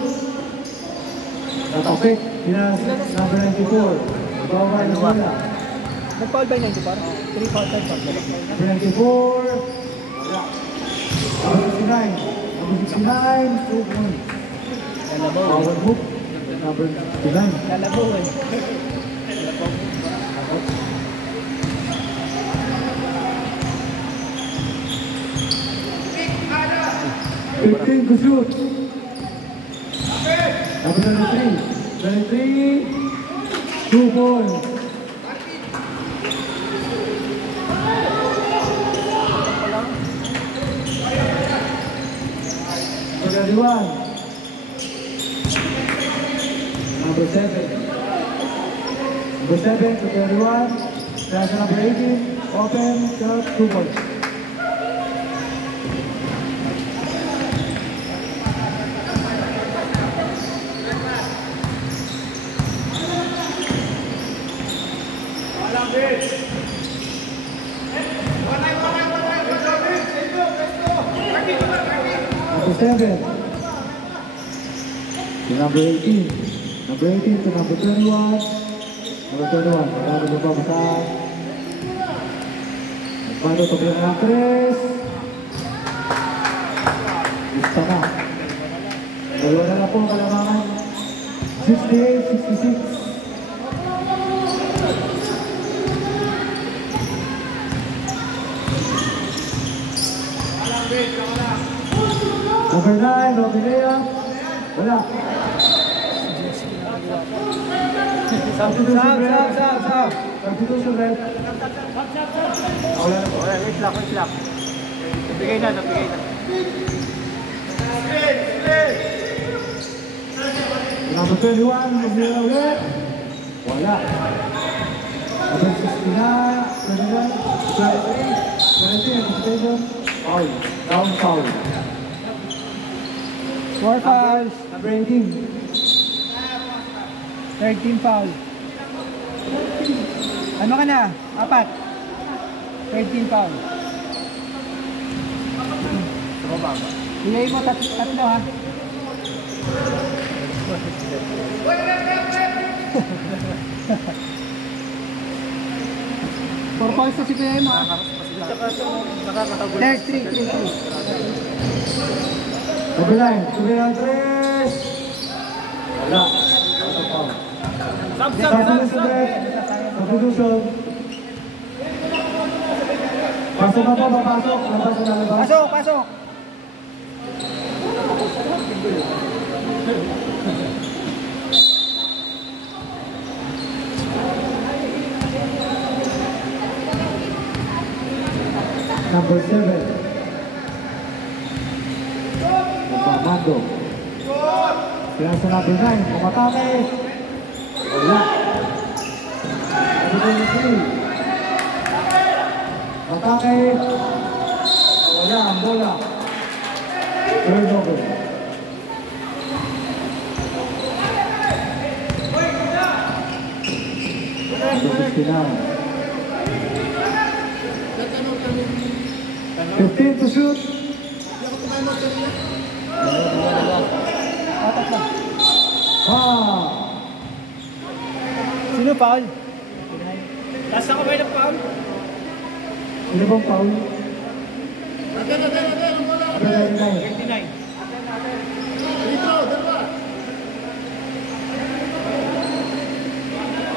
Tatapik. Pinas number 94. Bawal na wala. Nag-foul by 90 par? 3 foul, 5 foul. Number 94. Number 69. Number 69. 2 points. Lalabaw. Power hook. Number 69. Lalabaw eh. 15 to shoot. Number 23. 23. 2 points. Number 31. Number 7. Number 7 to 31. That's number 18. Open, shot, 2 points. Number 7 to number 18. Number 18 to number 21. Number 21. Marami na babasaan. Nagpano ito bilang ng 3. Lista na. Dalawa na po kalamangan. 68-66. Number 9, Robinea. Wala. Substitution red. Substitution red. Wala na po. Wait lang. Nabigay na. Number 21, Robinea ulit. Wala. Number 69, 20, anticipation. Foul. Down foul. 4 fouls. Number 18. 13 foul. Ano ka na? 4. 13 foul. Bigay mo tatlo ha. Four fouls na si Pia mo ha. Tsaka ito, nakakatagol. There's 3. Number 9, tumira ng 3. Wala. Ito pa. Substitution. Pasok na po, papasok. Labas na labas. Pasok. Number 7. Mando. Kaya sa number 9, pumatake. Wala. Number 23. Matake. Wala ang bola. Turnover. Number 69. 15 to shoot. Sino foul? Lasa ka ba ng foul? Sino bang foul? 29.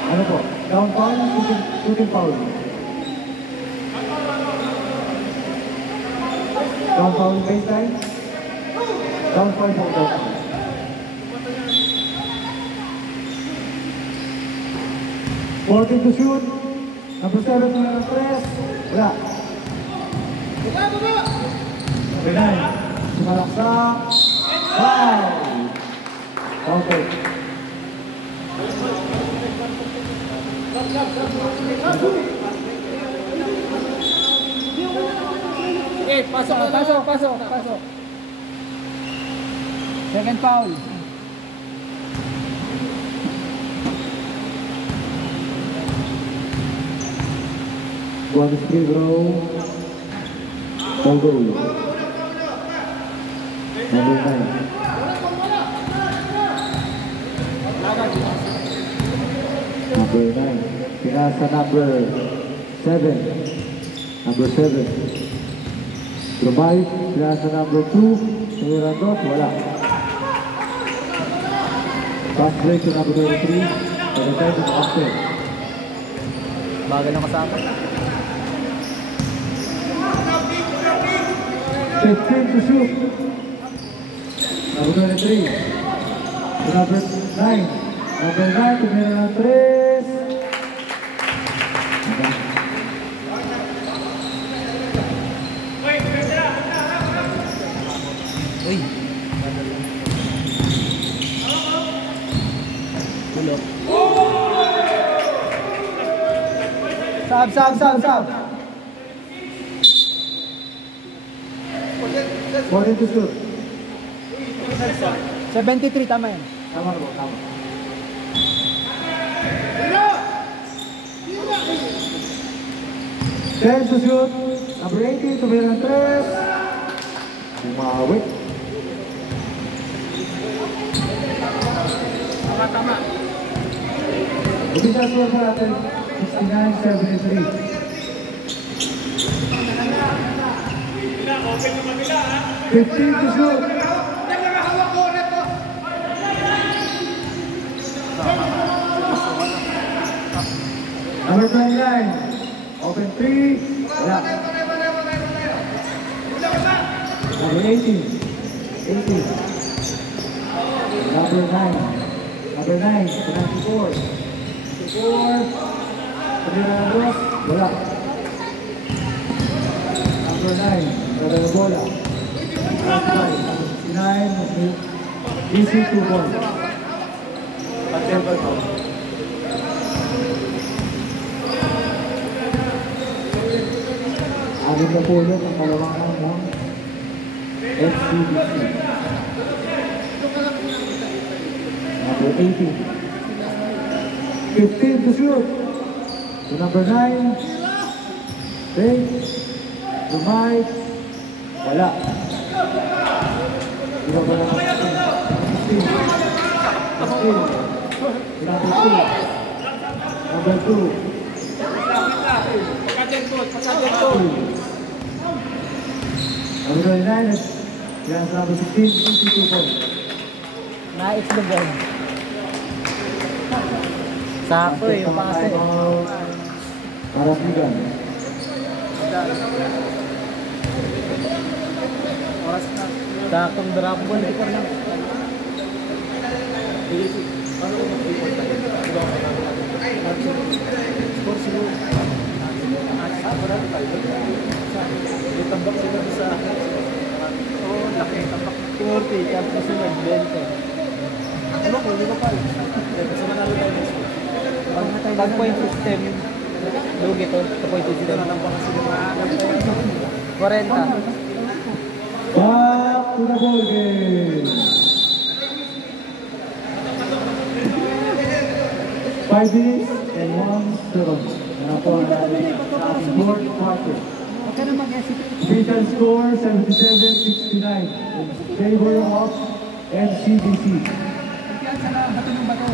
Ano po? Down foul, shooting foul. Down foul baseline. Down foul po. 14 to shoot. Number 7 na ng press. Wala. Number 9. Sumalaksak. Foul. Okay. Pasok. Second foul. One free throw. Foul goal. Number 9. Number 9. Pinasa number 7. Number 7. Lumay. Pinasa number 2. Tumira 2. Wala. Pass break to number 23. For the time is after. Bagay na kasama. 15 to shoot. Number 23. To number 9. Number 9, tumira ng 3. Uy. Tulog. Sab. 14 to shoot. 73, tama yan. Tama na po, tama. Ten to shoot. Number 18, tumira ng 3. Bumawi. Tama. Official score po natin, 69-73. 15 to shoot. Number 29, open 3. Wala. Number 18. Number 9. Number 9, 94. 94. Pagkakaros, wala. Number 9, wala na bola. Number 69, easy 2 ball. Pag-temple po. Agad na pulot ang kalawangan ng FCBC. Number 18. 15 to shoot. To number 9. Take. To Mike. Wala. Iba ba naman? 16. Number 2. Number 2. Number 29, Grant number 16, 52 points. Naikslugan. Sakto eh, yung pase. Para Sigan. Saktong drop ball eh. Tambak sila sa laki tambak. 40, tapos sunod, 20. Ano ko, hindi ko pa. Kasi manalo tayo next week. Pag point system, lugi to, sa point system. 40. Back to the ball game. 5 minutes and 1 second. Now for the fourth quarter. Huwag ka na mag-hesitate. Official score 77-69 in favor of NCBC. Pagkiyan sa bato ng bato.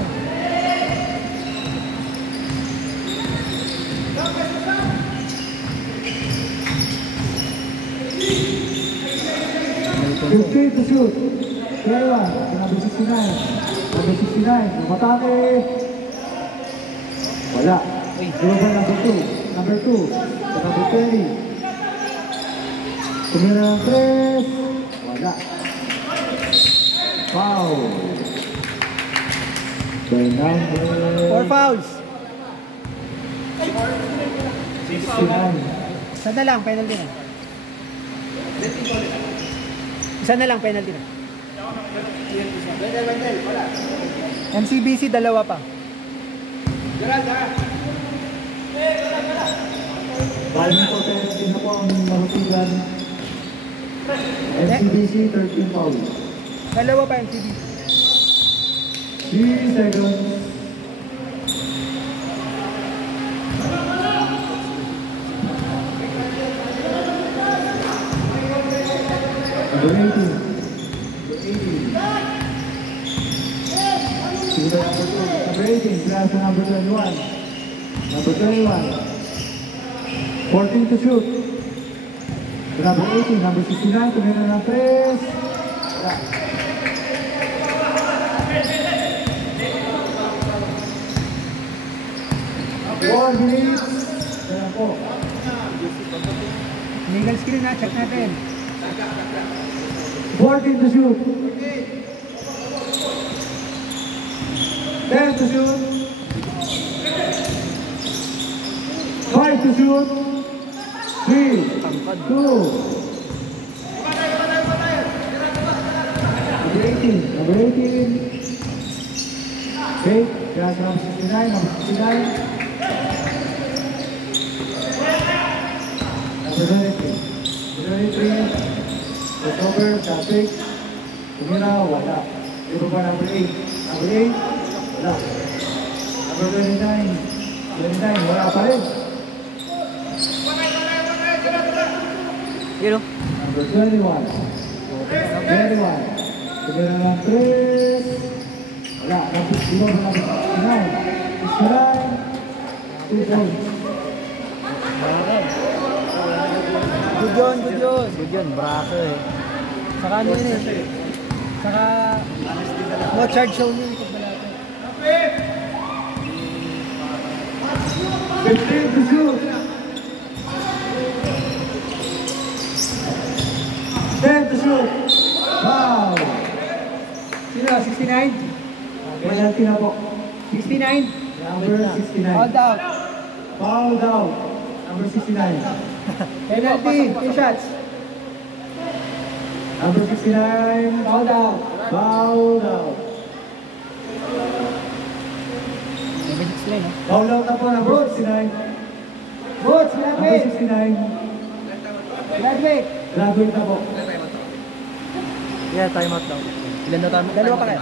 Fifteen to shoot. Kaya, number 69. Number 69, namatake. Wala. Global number 2. Number 2. Number 20. Tumira ng 3. Wala. Foul. By number 4 fouls. 69. Isa na lang, penalty na. Isa na lang, penalty na. MCBC, dalawa pa. Baling po 10 na po ang marutigan. NCBC 13 foul. Dalawa pa MCBC. 3 seconds. Number 18. Number 18, class to number 21. Number 21. 14 to shoot. Number 18, number 69, tumira ng 3. Wala. Four minutes. Kaya po. Legal screen na, check natin. 14 to shoot. 10 to shoot. 5 to shoot. 3, 2. Number 18. Number 18. Okay, class number 69. Number 69. Number 23. Number 23. It's over, traffic. Tumira, wala. Ito pa number 8. Number 8, wala. Number 29. 29, wala pa rin. Zero. Number 21. 21. Tumira ng 3. Wala. Number 69. 69. 2 points. Good yun, good yun. Good yun, braso eh. Saka ano yun eh. Saka no charge show yun. 15 to shoot. 10 to shoot. Wow. Sino? 69? Penalty na po. 69? Number 69. Hold out. Fouled out. Number 69. Penalty, 2 shots. Number 69. Hold out. Fouled out. Fouled out na po number 69. Boots, Number graduate. 69. Graduate. Graduate na po. Yeah, time out daw. Ilan na time? Dalawa pa kaya?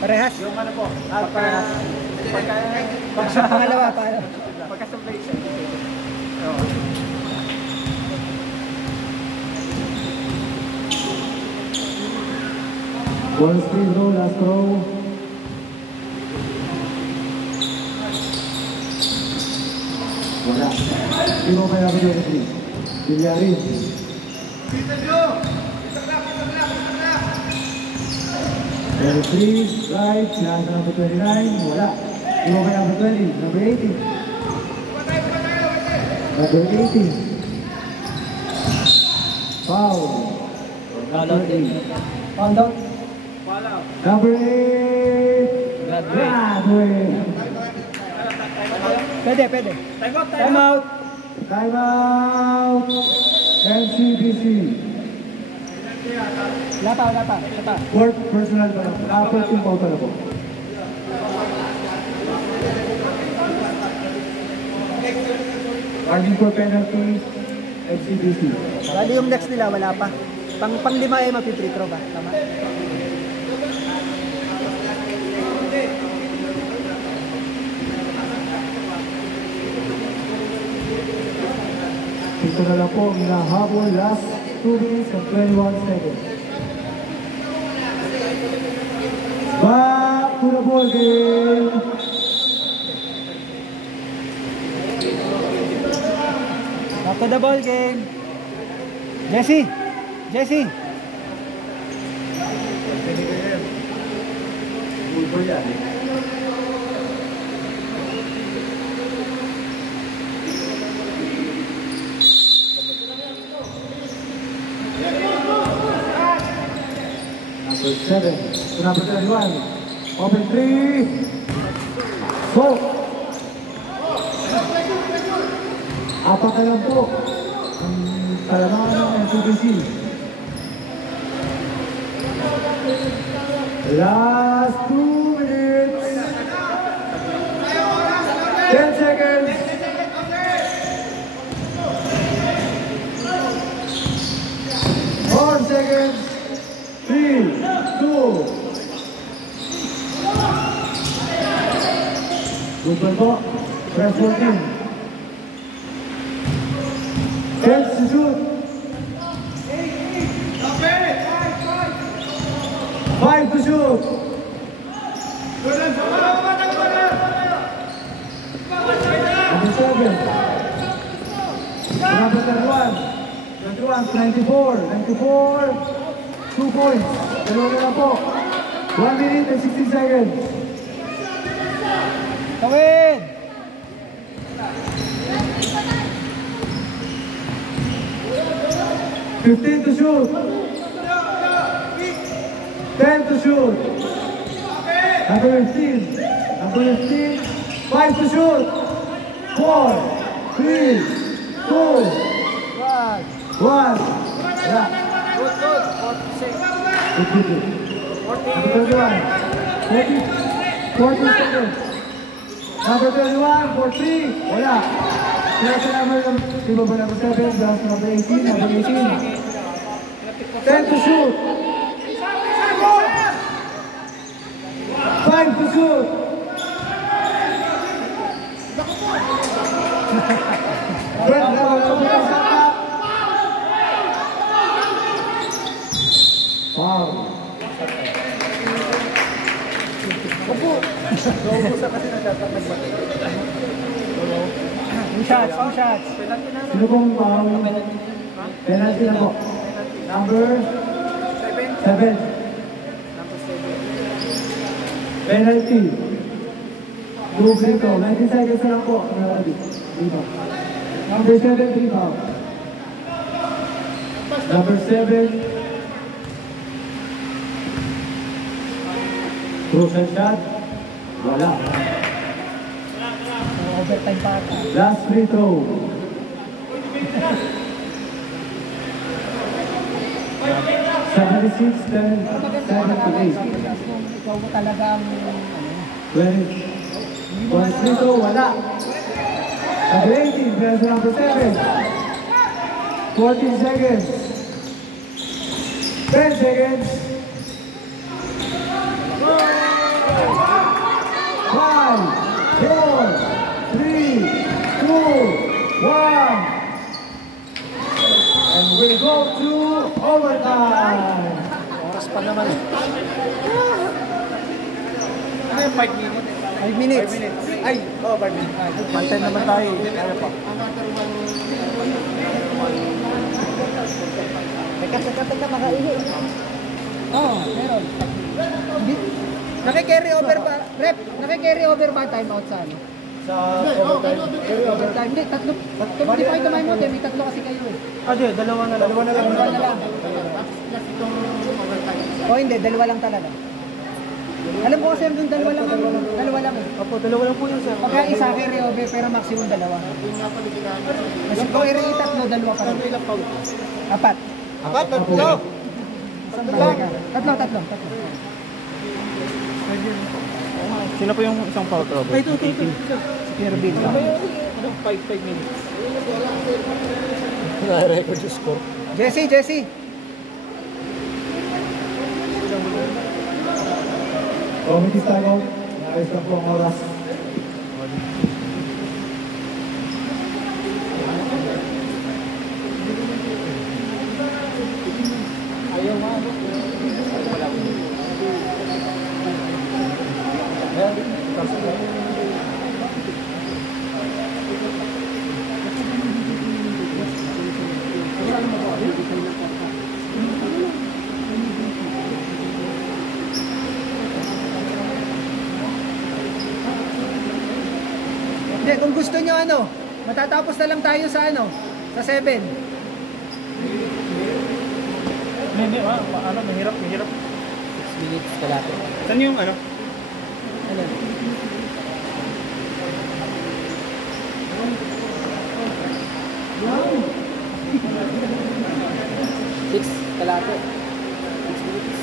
Parehas? Yung ano po? Parehas. Pag sa pangalawa, paano? Pagkasablay siya. One speed roll, last throw. Wala. Team of number 23. Villarreal. 23, right, chance number 29, wala. Team of number 20, number 18. Number 18. Foul. Number 8. Foul out. Number 8. Graduate. Pwede. Time out. Time out. NCBC. Wala pa. Fourth personal pa lang. Fourth yung foul pala po. Margin for penalty, NCBC. Bali yung next nila, wala pa. Pang lima ay mapi-free throw ba? Tama? Ito na lang po, hinahabol last 2 minutes and 21 seconds. Back to the ball game. Back to the ball game. Jesse. Football yan. Number 7 to number 31. Open 3. Go. Apat na lang po ang kalamangan ng NCBC. Last 2 minutes. 10 seconds. 4 seconds. 3, 2. Good po. Press 14. 10 to shoot. 5 to shoot. Number 7. Number 31. 94. 2 points. Dalawa na lang po. 1 minute and 16 seconds. Tawid! 15 to shoot. 10 to shoot. Number 15. 5 to shoot. 4, 3, 2, 1. Yeah. Good. 40 seconds. Number 21, for 3. Wala. Kaya sa number ng iba ba number 7, that's number 18, number 18. 10 to shoot. 5 to shoot. Brent, wow. Two shots. Sino pong penalty na po? Number 7. Penalty. Blue free throw. 19 seconds na lang po. Number 7, 3 foul. Number 7. Crucial shot. Wala. Overtime pa ata. Last free throw. 76, 10, 78. Ikaw mo talagang 20. One free throw, wala. Number 18, there's number 7. 14 seconds. 10 seconds. 5, 4, 3, 2, 1. And we go to overtime. oras pa naman. Ano yung 5 minutes? 5 minutes. 5 minutes. Ay, 5 minutes. Pantay naman tayo. Kaya pa. Teka, makaihi. Oo, meron. Naki-carry over ba? Rep, naki-carry over ba timeout sa ano? Sa overtime. Overtime. Hindi, tatlo. Hindi pa kayo tumayin mo, may tatlo kasi kayo eh. Di, dalawa na lang. Dalawa na lang. Dalawa na lang. O hindi, dalawa lang talaga. Alam ko kasi yung dalawa lang eh. Opo, dalawa lang po yun, sir. Pagka isa carry over pero maximum dalawa. Kasi kung i-rate tatlo, dalawa pa rin. Apat. Apat, tatlo. Isang balaga. Tatlo. Sino po yung isang foul trouble? Ito. Si Pierre Bill. 5 minutes. Na-record yung score. Jesse. Committee timeout. Nais na po ang oras. Hindi, kung gusto nyo matatapos na lang tayo sa sa 7. Hindi, mahirap. 6 minutes kalate. Saan yung ano? Ano? Six kalate. 6 minutes.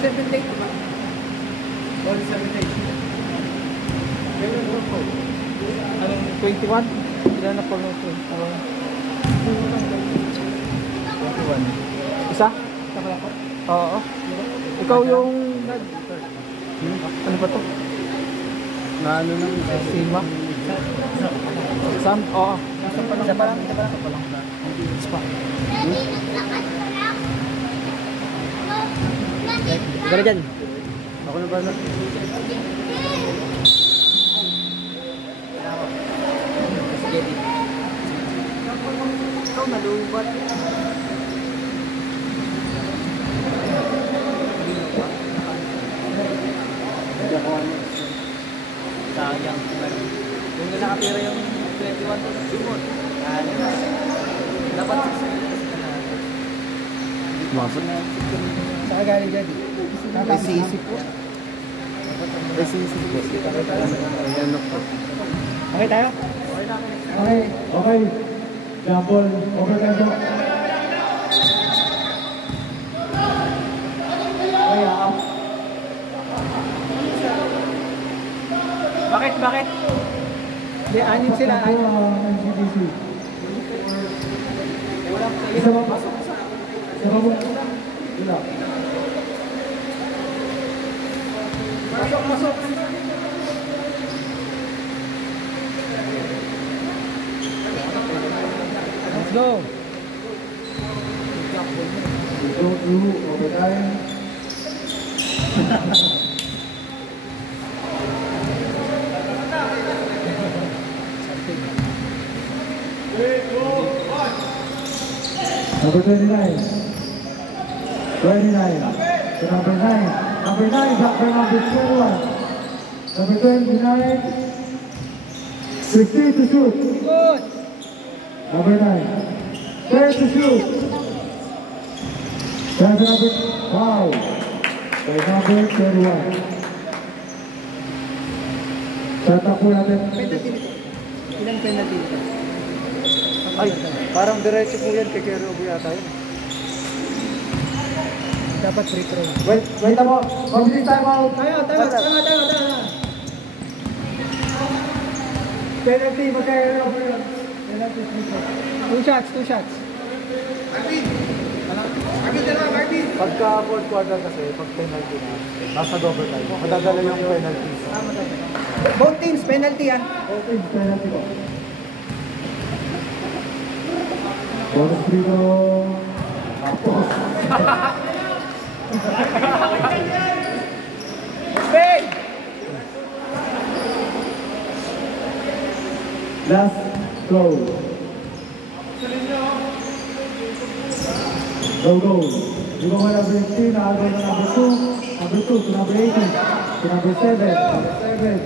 7 late ba? 7 late. Anong 21? Ilan na po nung 21? Isa? Isa pala ko. Oo. Ikaw yung... Ano ba to? Na ano nang Sima? Sam? Oo. Isa pa lang. Gala dyan. Ako na ba na? Ikaw nalubat. Sayang. Kung nakatira yung 21 to Jumon. Dapat 6 minutes ka na. Mafot. Saka galing dyan. Isip po. Sisip po. Ayan po. Okay tayo? Okay. Okay. Jumble. Overtime po. Bakit? Hindi, anim sila. Ito ang NCDC. Isa ba po? Wala. Masok. Let's go. We go through overtime. Number 29. 29. To number 9. Number 9 back by number 21. Number 29. 16 to shoot. Good. Number 9. 10 to shoot. That's number 5. By number 31. Tatak po natin. Penalty nito. Ilang penalty nito? Ay, parang diretso po yan kay Kerry Obu yata yun. Dapat free throw. Wait na po. Mabilis time out. Tayo. Penalty, magkaya po yun. Penalty, free throw. Two shots. Pagka fourth quarter kasi, pag penalty na, nasa overtime. Madadala yung penalty. Both teams, penalty yan. Okay, penalty po. Bonus free throw. Tapos. Last throw. Go. Rebound number 18, number 2, number 2 to number 18, to number 7, number 7.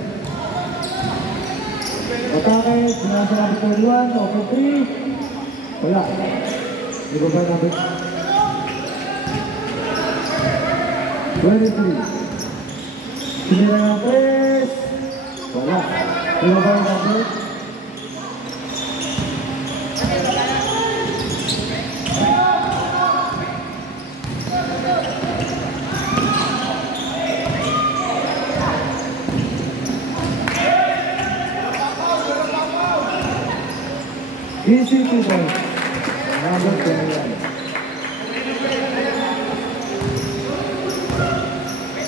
Atake, sinasa number 41, open 3. Wala. Rebound number 23. Sinira ng 3. Wala. Rebound number 2 points. Number 21.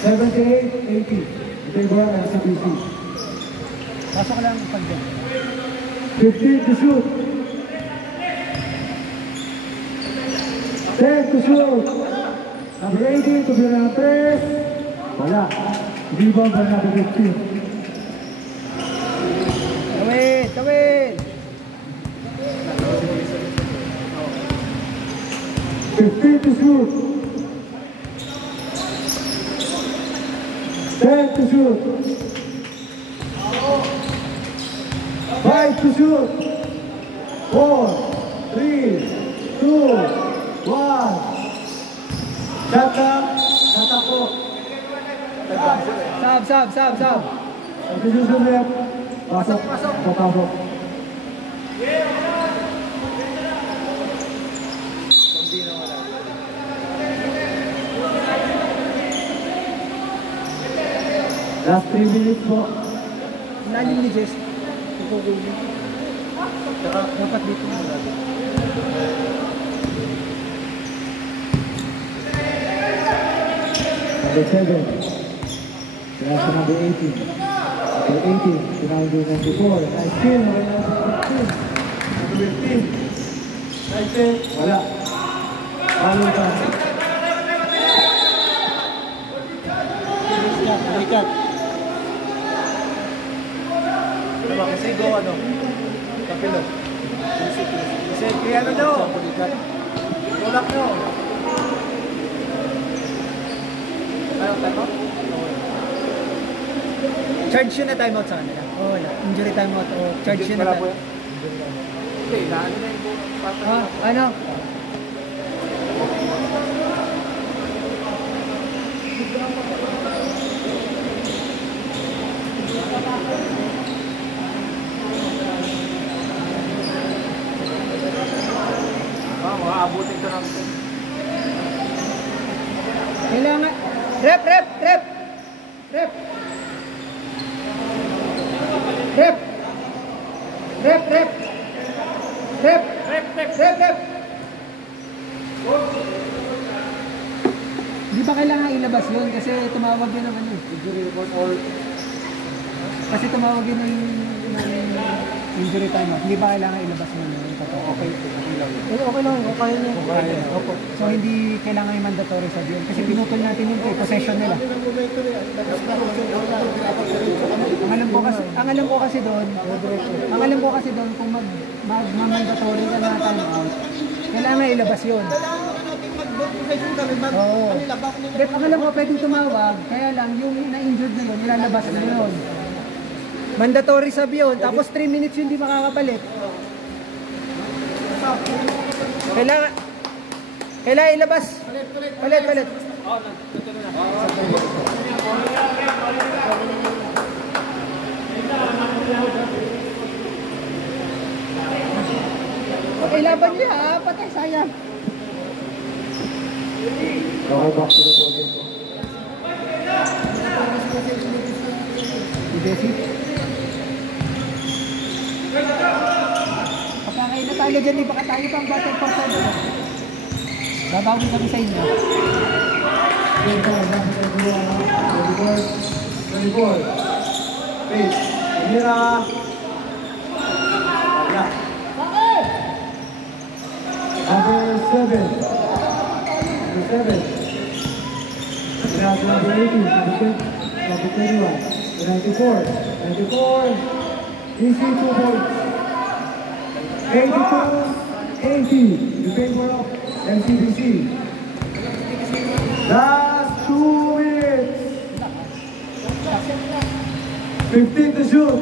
78-80. Ito yung buwan ng CBC. Pasok lang pag doon. 15 to shoot. 10 to shoot. Number 18 to be ng 3. Wala. Rebound by number 15. Tawid! 15 to shoot. 10 to shoot. 5 to shoot. 4, 3, 2, 1. Shot lang. Tatakbo. Sab. Ang susunod. Pasok. Papasok. Last 3 minutes po. Lalim ni Jess. Ipupuli. Dapat dito. Number 7. That's number 18. Number 18. Number 94. Nice kill. Number 15. Nice kill. Wala. Follow ka. Balikat. Diba kasi go ano? Kapilo. Kasi kaya ano nyo? Balikat. Tulak nyo. Ayaw tayo? Charge yun na timeout sa kanila. Oo, wala. Injury timeout o charge yun na Wala po timeout. yan. Hindi, naano na yung Ano? Makaabutin ko ng Kailangan. Rep. Di ba kailangan ilabas yun? Kasi tumawag yun naman yun. injury report or Kasi tumawag yun ng injury timeout. Hindi ba kailangan ilabas mo yun? okay lang yun. Okay lang. Okay niya. Okay lang. Opo. So hindi kailangan yung mandatory sa yun. Kasi pinutol natin yung possession nila. Ang alam ko kasi doon kung mag-mandatory ka na timeout, kailangan ilabas yun. Oo. But ang alam ko pwedeng tumawag, kaya lang yung na-injured na yun, ilalabas na yun. Mandatory sub yun, tapos 3 minutes yun di makakapalit. Kailangan ilabas. Palit. Okay, laban niya ha, patay sayang. Okay, back to the podium po. Desi. Pagkakain na tayo dyan, di baka tayo pang battle for tayo. Babawi kami sa inyo. 24. Pace. Mira. Number 7. Number 18. Number 21. 94. Easy 2 points. 82-80 in favor of MCBC. Last 2 minutes. 15 to shoot.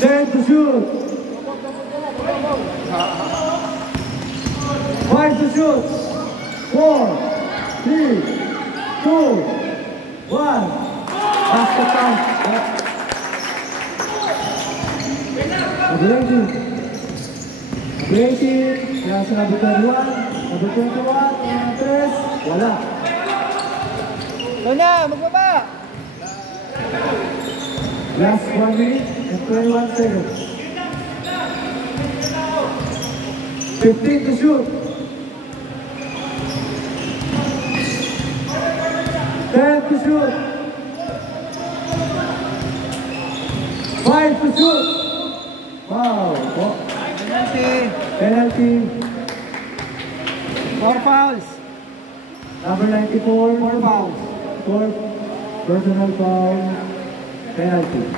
10 to shoot. 5 to shoot. 4, 3, 2, 1. Basket time. Number 18, kaya sa number 21, number 21, number 3, wala. Lona, magbaba! Last 1 minute and 21 seconds. 15 to shoot. 10 to shoot. 5 to shoot. Wow. Penalty. 4 fouls. Number 94. 4 fouls. 4 personal foul. Penalty.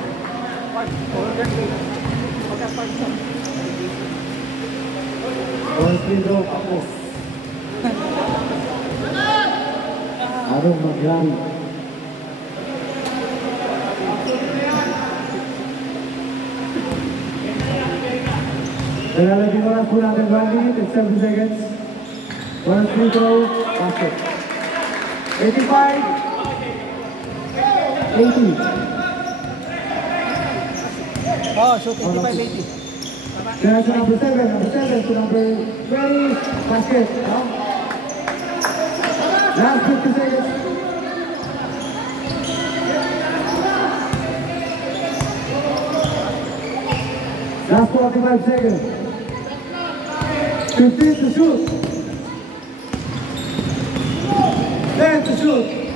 First free throw ako. Anong mangyari? Nalalagyan oras po natin 1 minute and 7 seconds. First free throw, basket. 85. 80. Oh, shoot 85-80. Kaya sa number 7 to number 20, basket. Last 50 seconds. Last 45 seconds. 15 to shoot. 10 to shoot.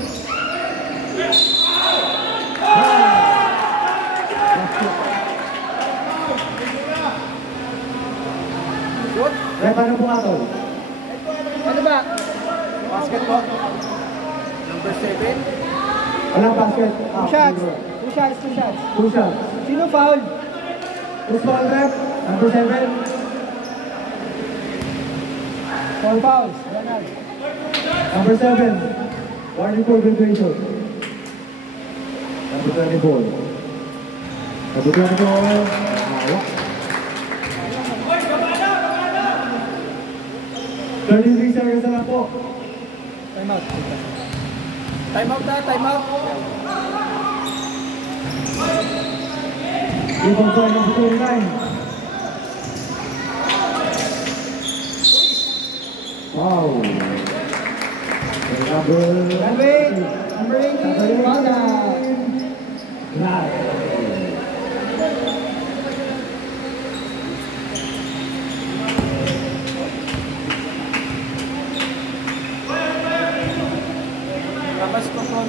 Paano po nga to? Ano ba? Basket po. Number 7. Walang basket. 2 shots. 2 shots, 2 shots. 2 shots. Sino foul? Who's foul rep? Number 7. 4 fouls. Ronald. Number 7. Warning for graduation. Number 24. Number 24. Hawak. 33 seconds na lang po. Time out. Time out na, time out. Rebound by number 29. Wow. Number 18. Wala. Last. Tapos ko po.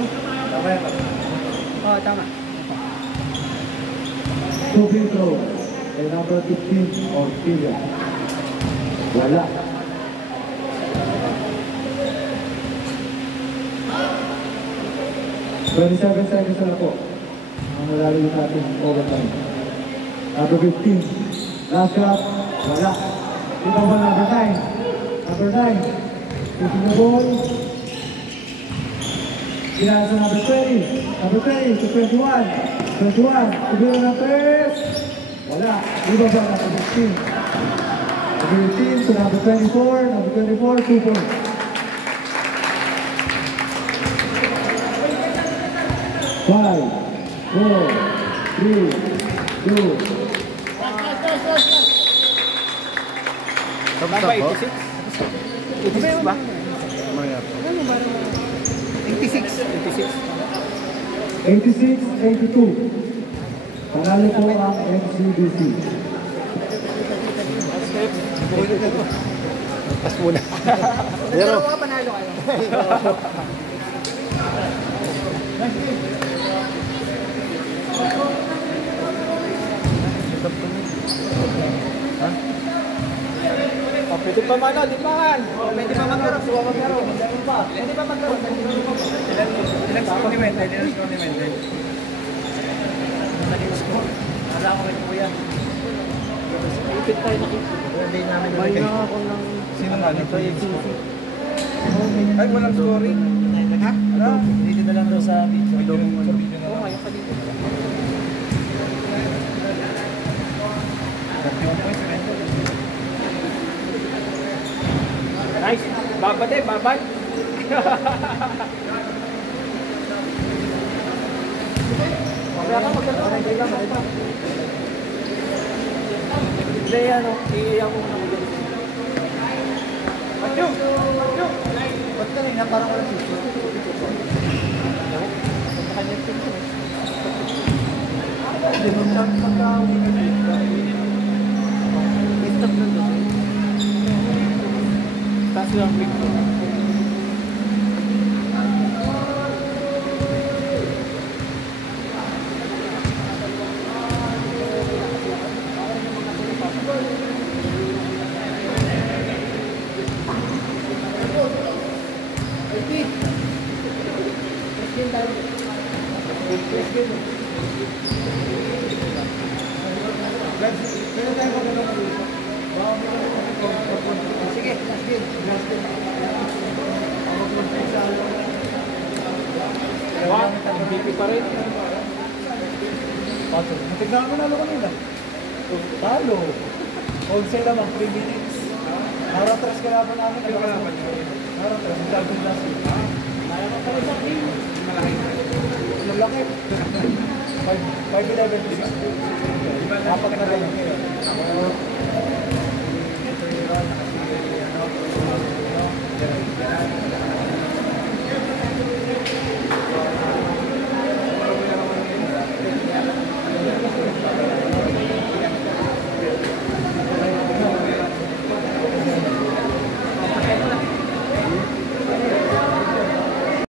Tama yan. Oh, tama. 2 free throw. Kay number 15, Ortega. Wala. "27 seconds na po. Ang malalagay natin overtime. Number 15. Last shot. Wala. Ito ba number 9? Number 9. Taking the ball. Ginasa number 20. Number 20 to 21. 21. Siguro ng 3. Wala. Iba ba number 15? Number 15 to number 24. Number 24, 2 points. Five, 4, 3, 2. Number 86? 86 ba? 86. 86, 82. Panalo po ang MCBC. Pas muna. Zero. Dalawa, panalo kayo. Oh, pwede pa man, di pa man. Pwede pa maglaro. Pwede pa maglaro. Ilang score ni Wendell? Ilang score ni Wendell? Wala ako rin po yan. Kapit tayo nakita. Hindi namin May nga ako ng... Sino nga nito? Ay, walang scoring. Ha? Ano? Dito na lang daw sa video. Sa video na Oo, lang. ngayon ka dito. 31 points, Rendo. Nice. Babad eh, babad. Kaya ka magkakaroon. Hindi, ano, iiyak mo na ako dyan. Atyo! Atyo! Ba't kanina parang walang sisi? Hindi mo siyang pagkawin na dito. Stop na doon. Taas lang quick ko. Sige, last game. Last game. Wow, MVP pa rin. Pato. Tignan mo nalo kanina. Talo. Wholesale naman, 3 minutes. Naratras ka naman namin. Naratras. Nagdagod last game. Malaki. 5-11 to 6. Kapag na lang kayo.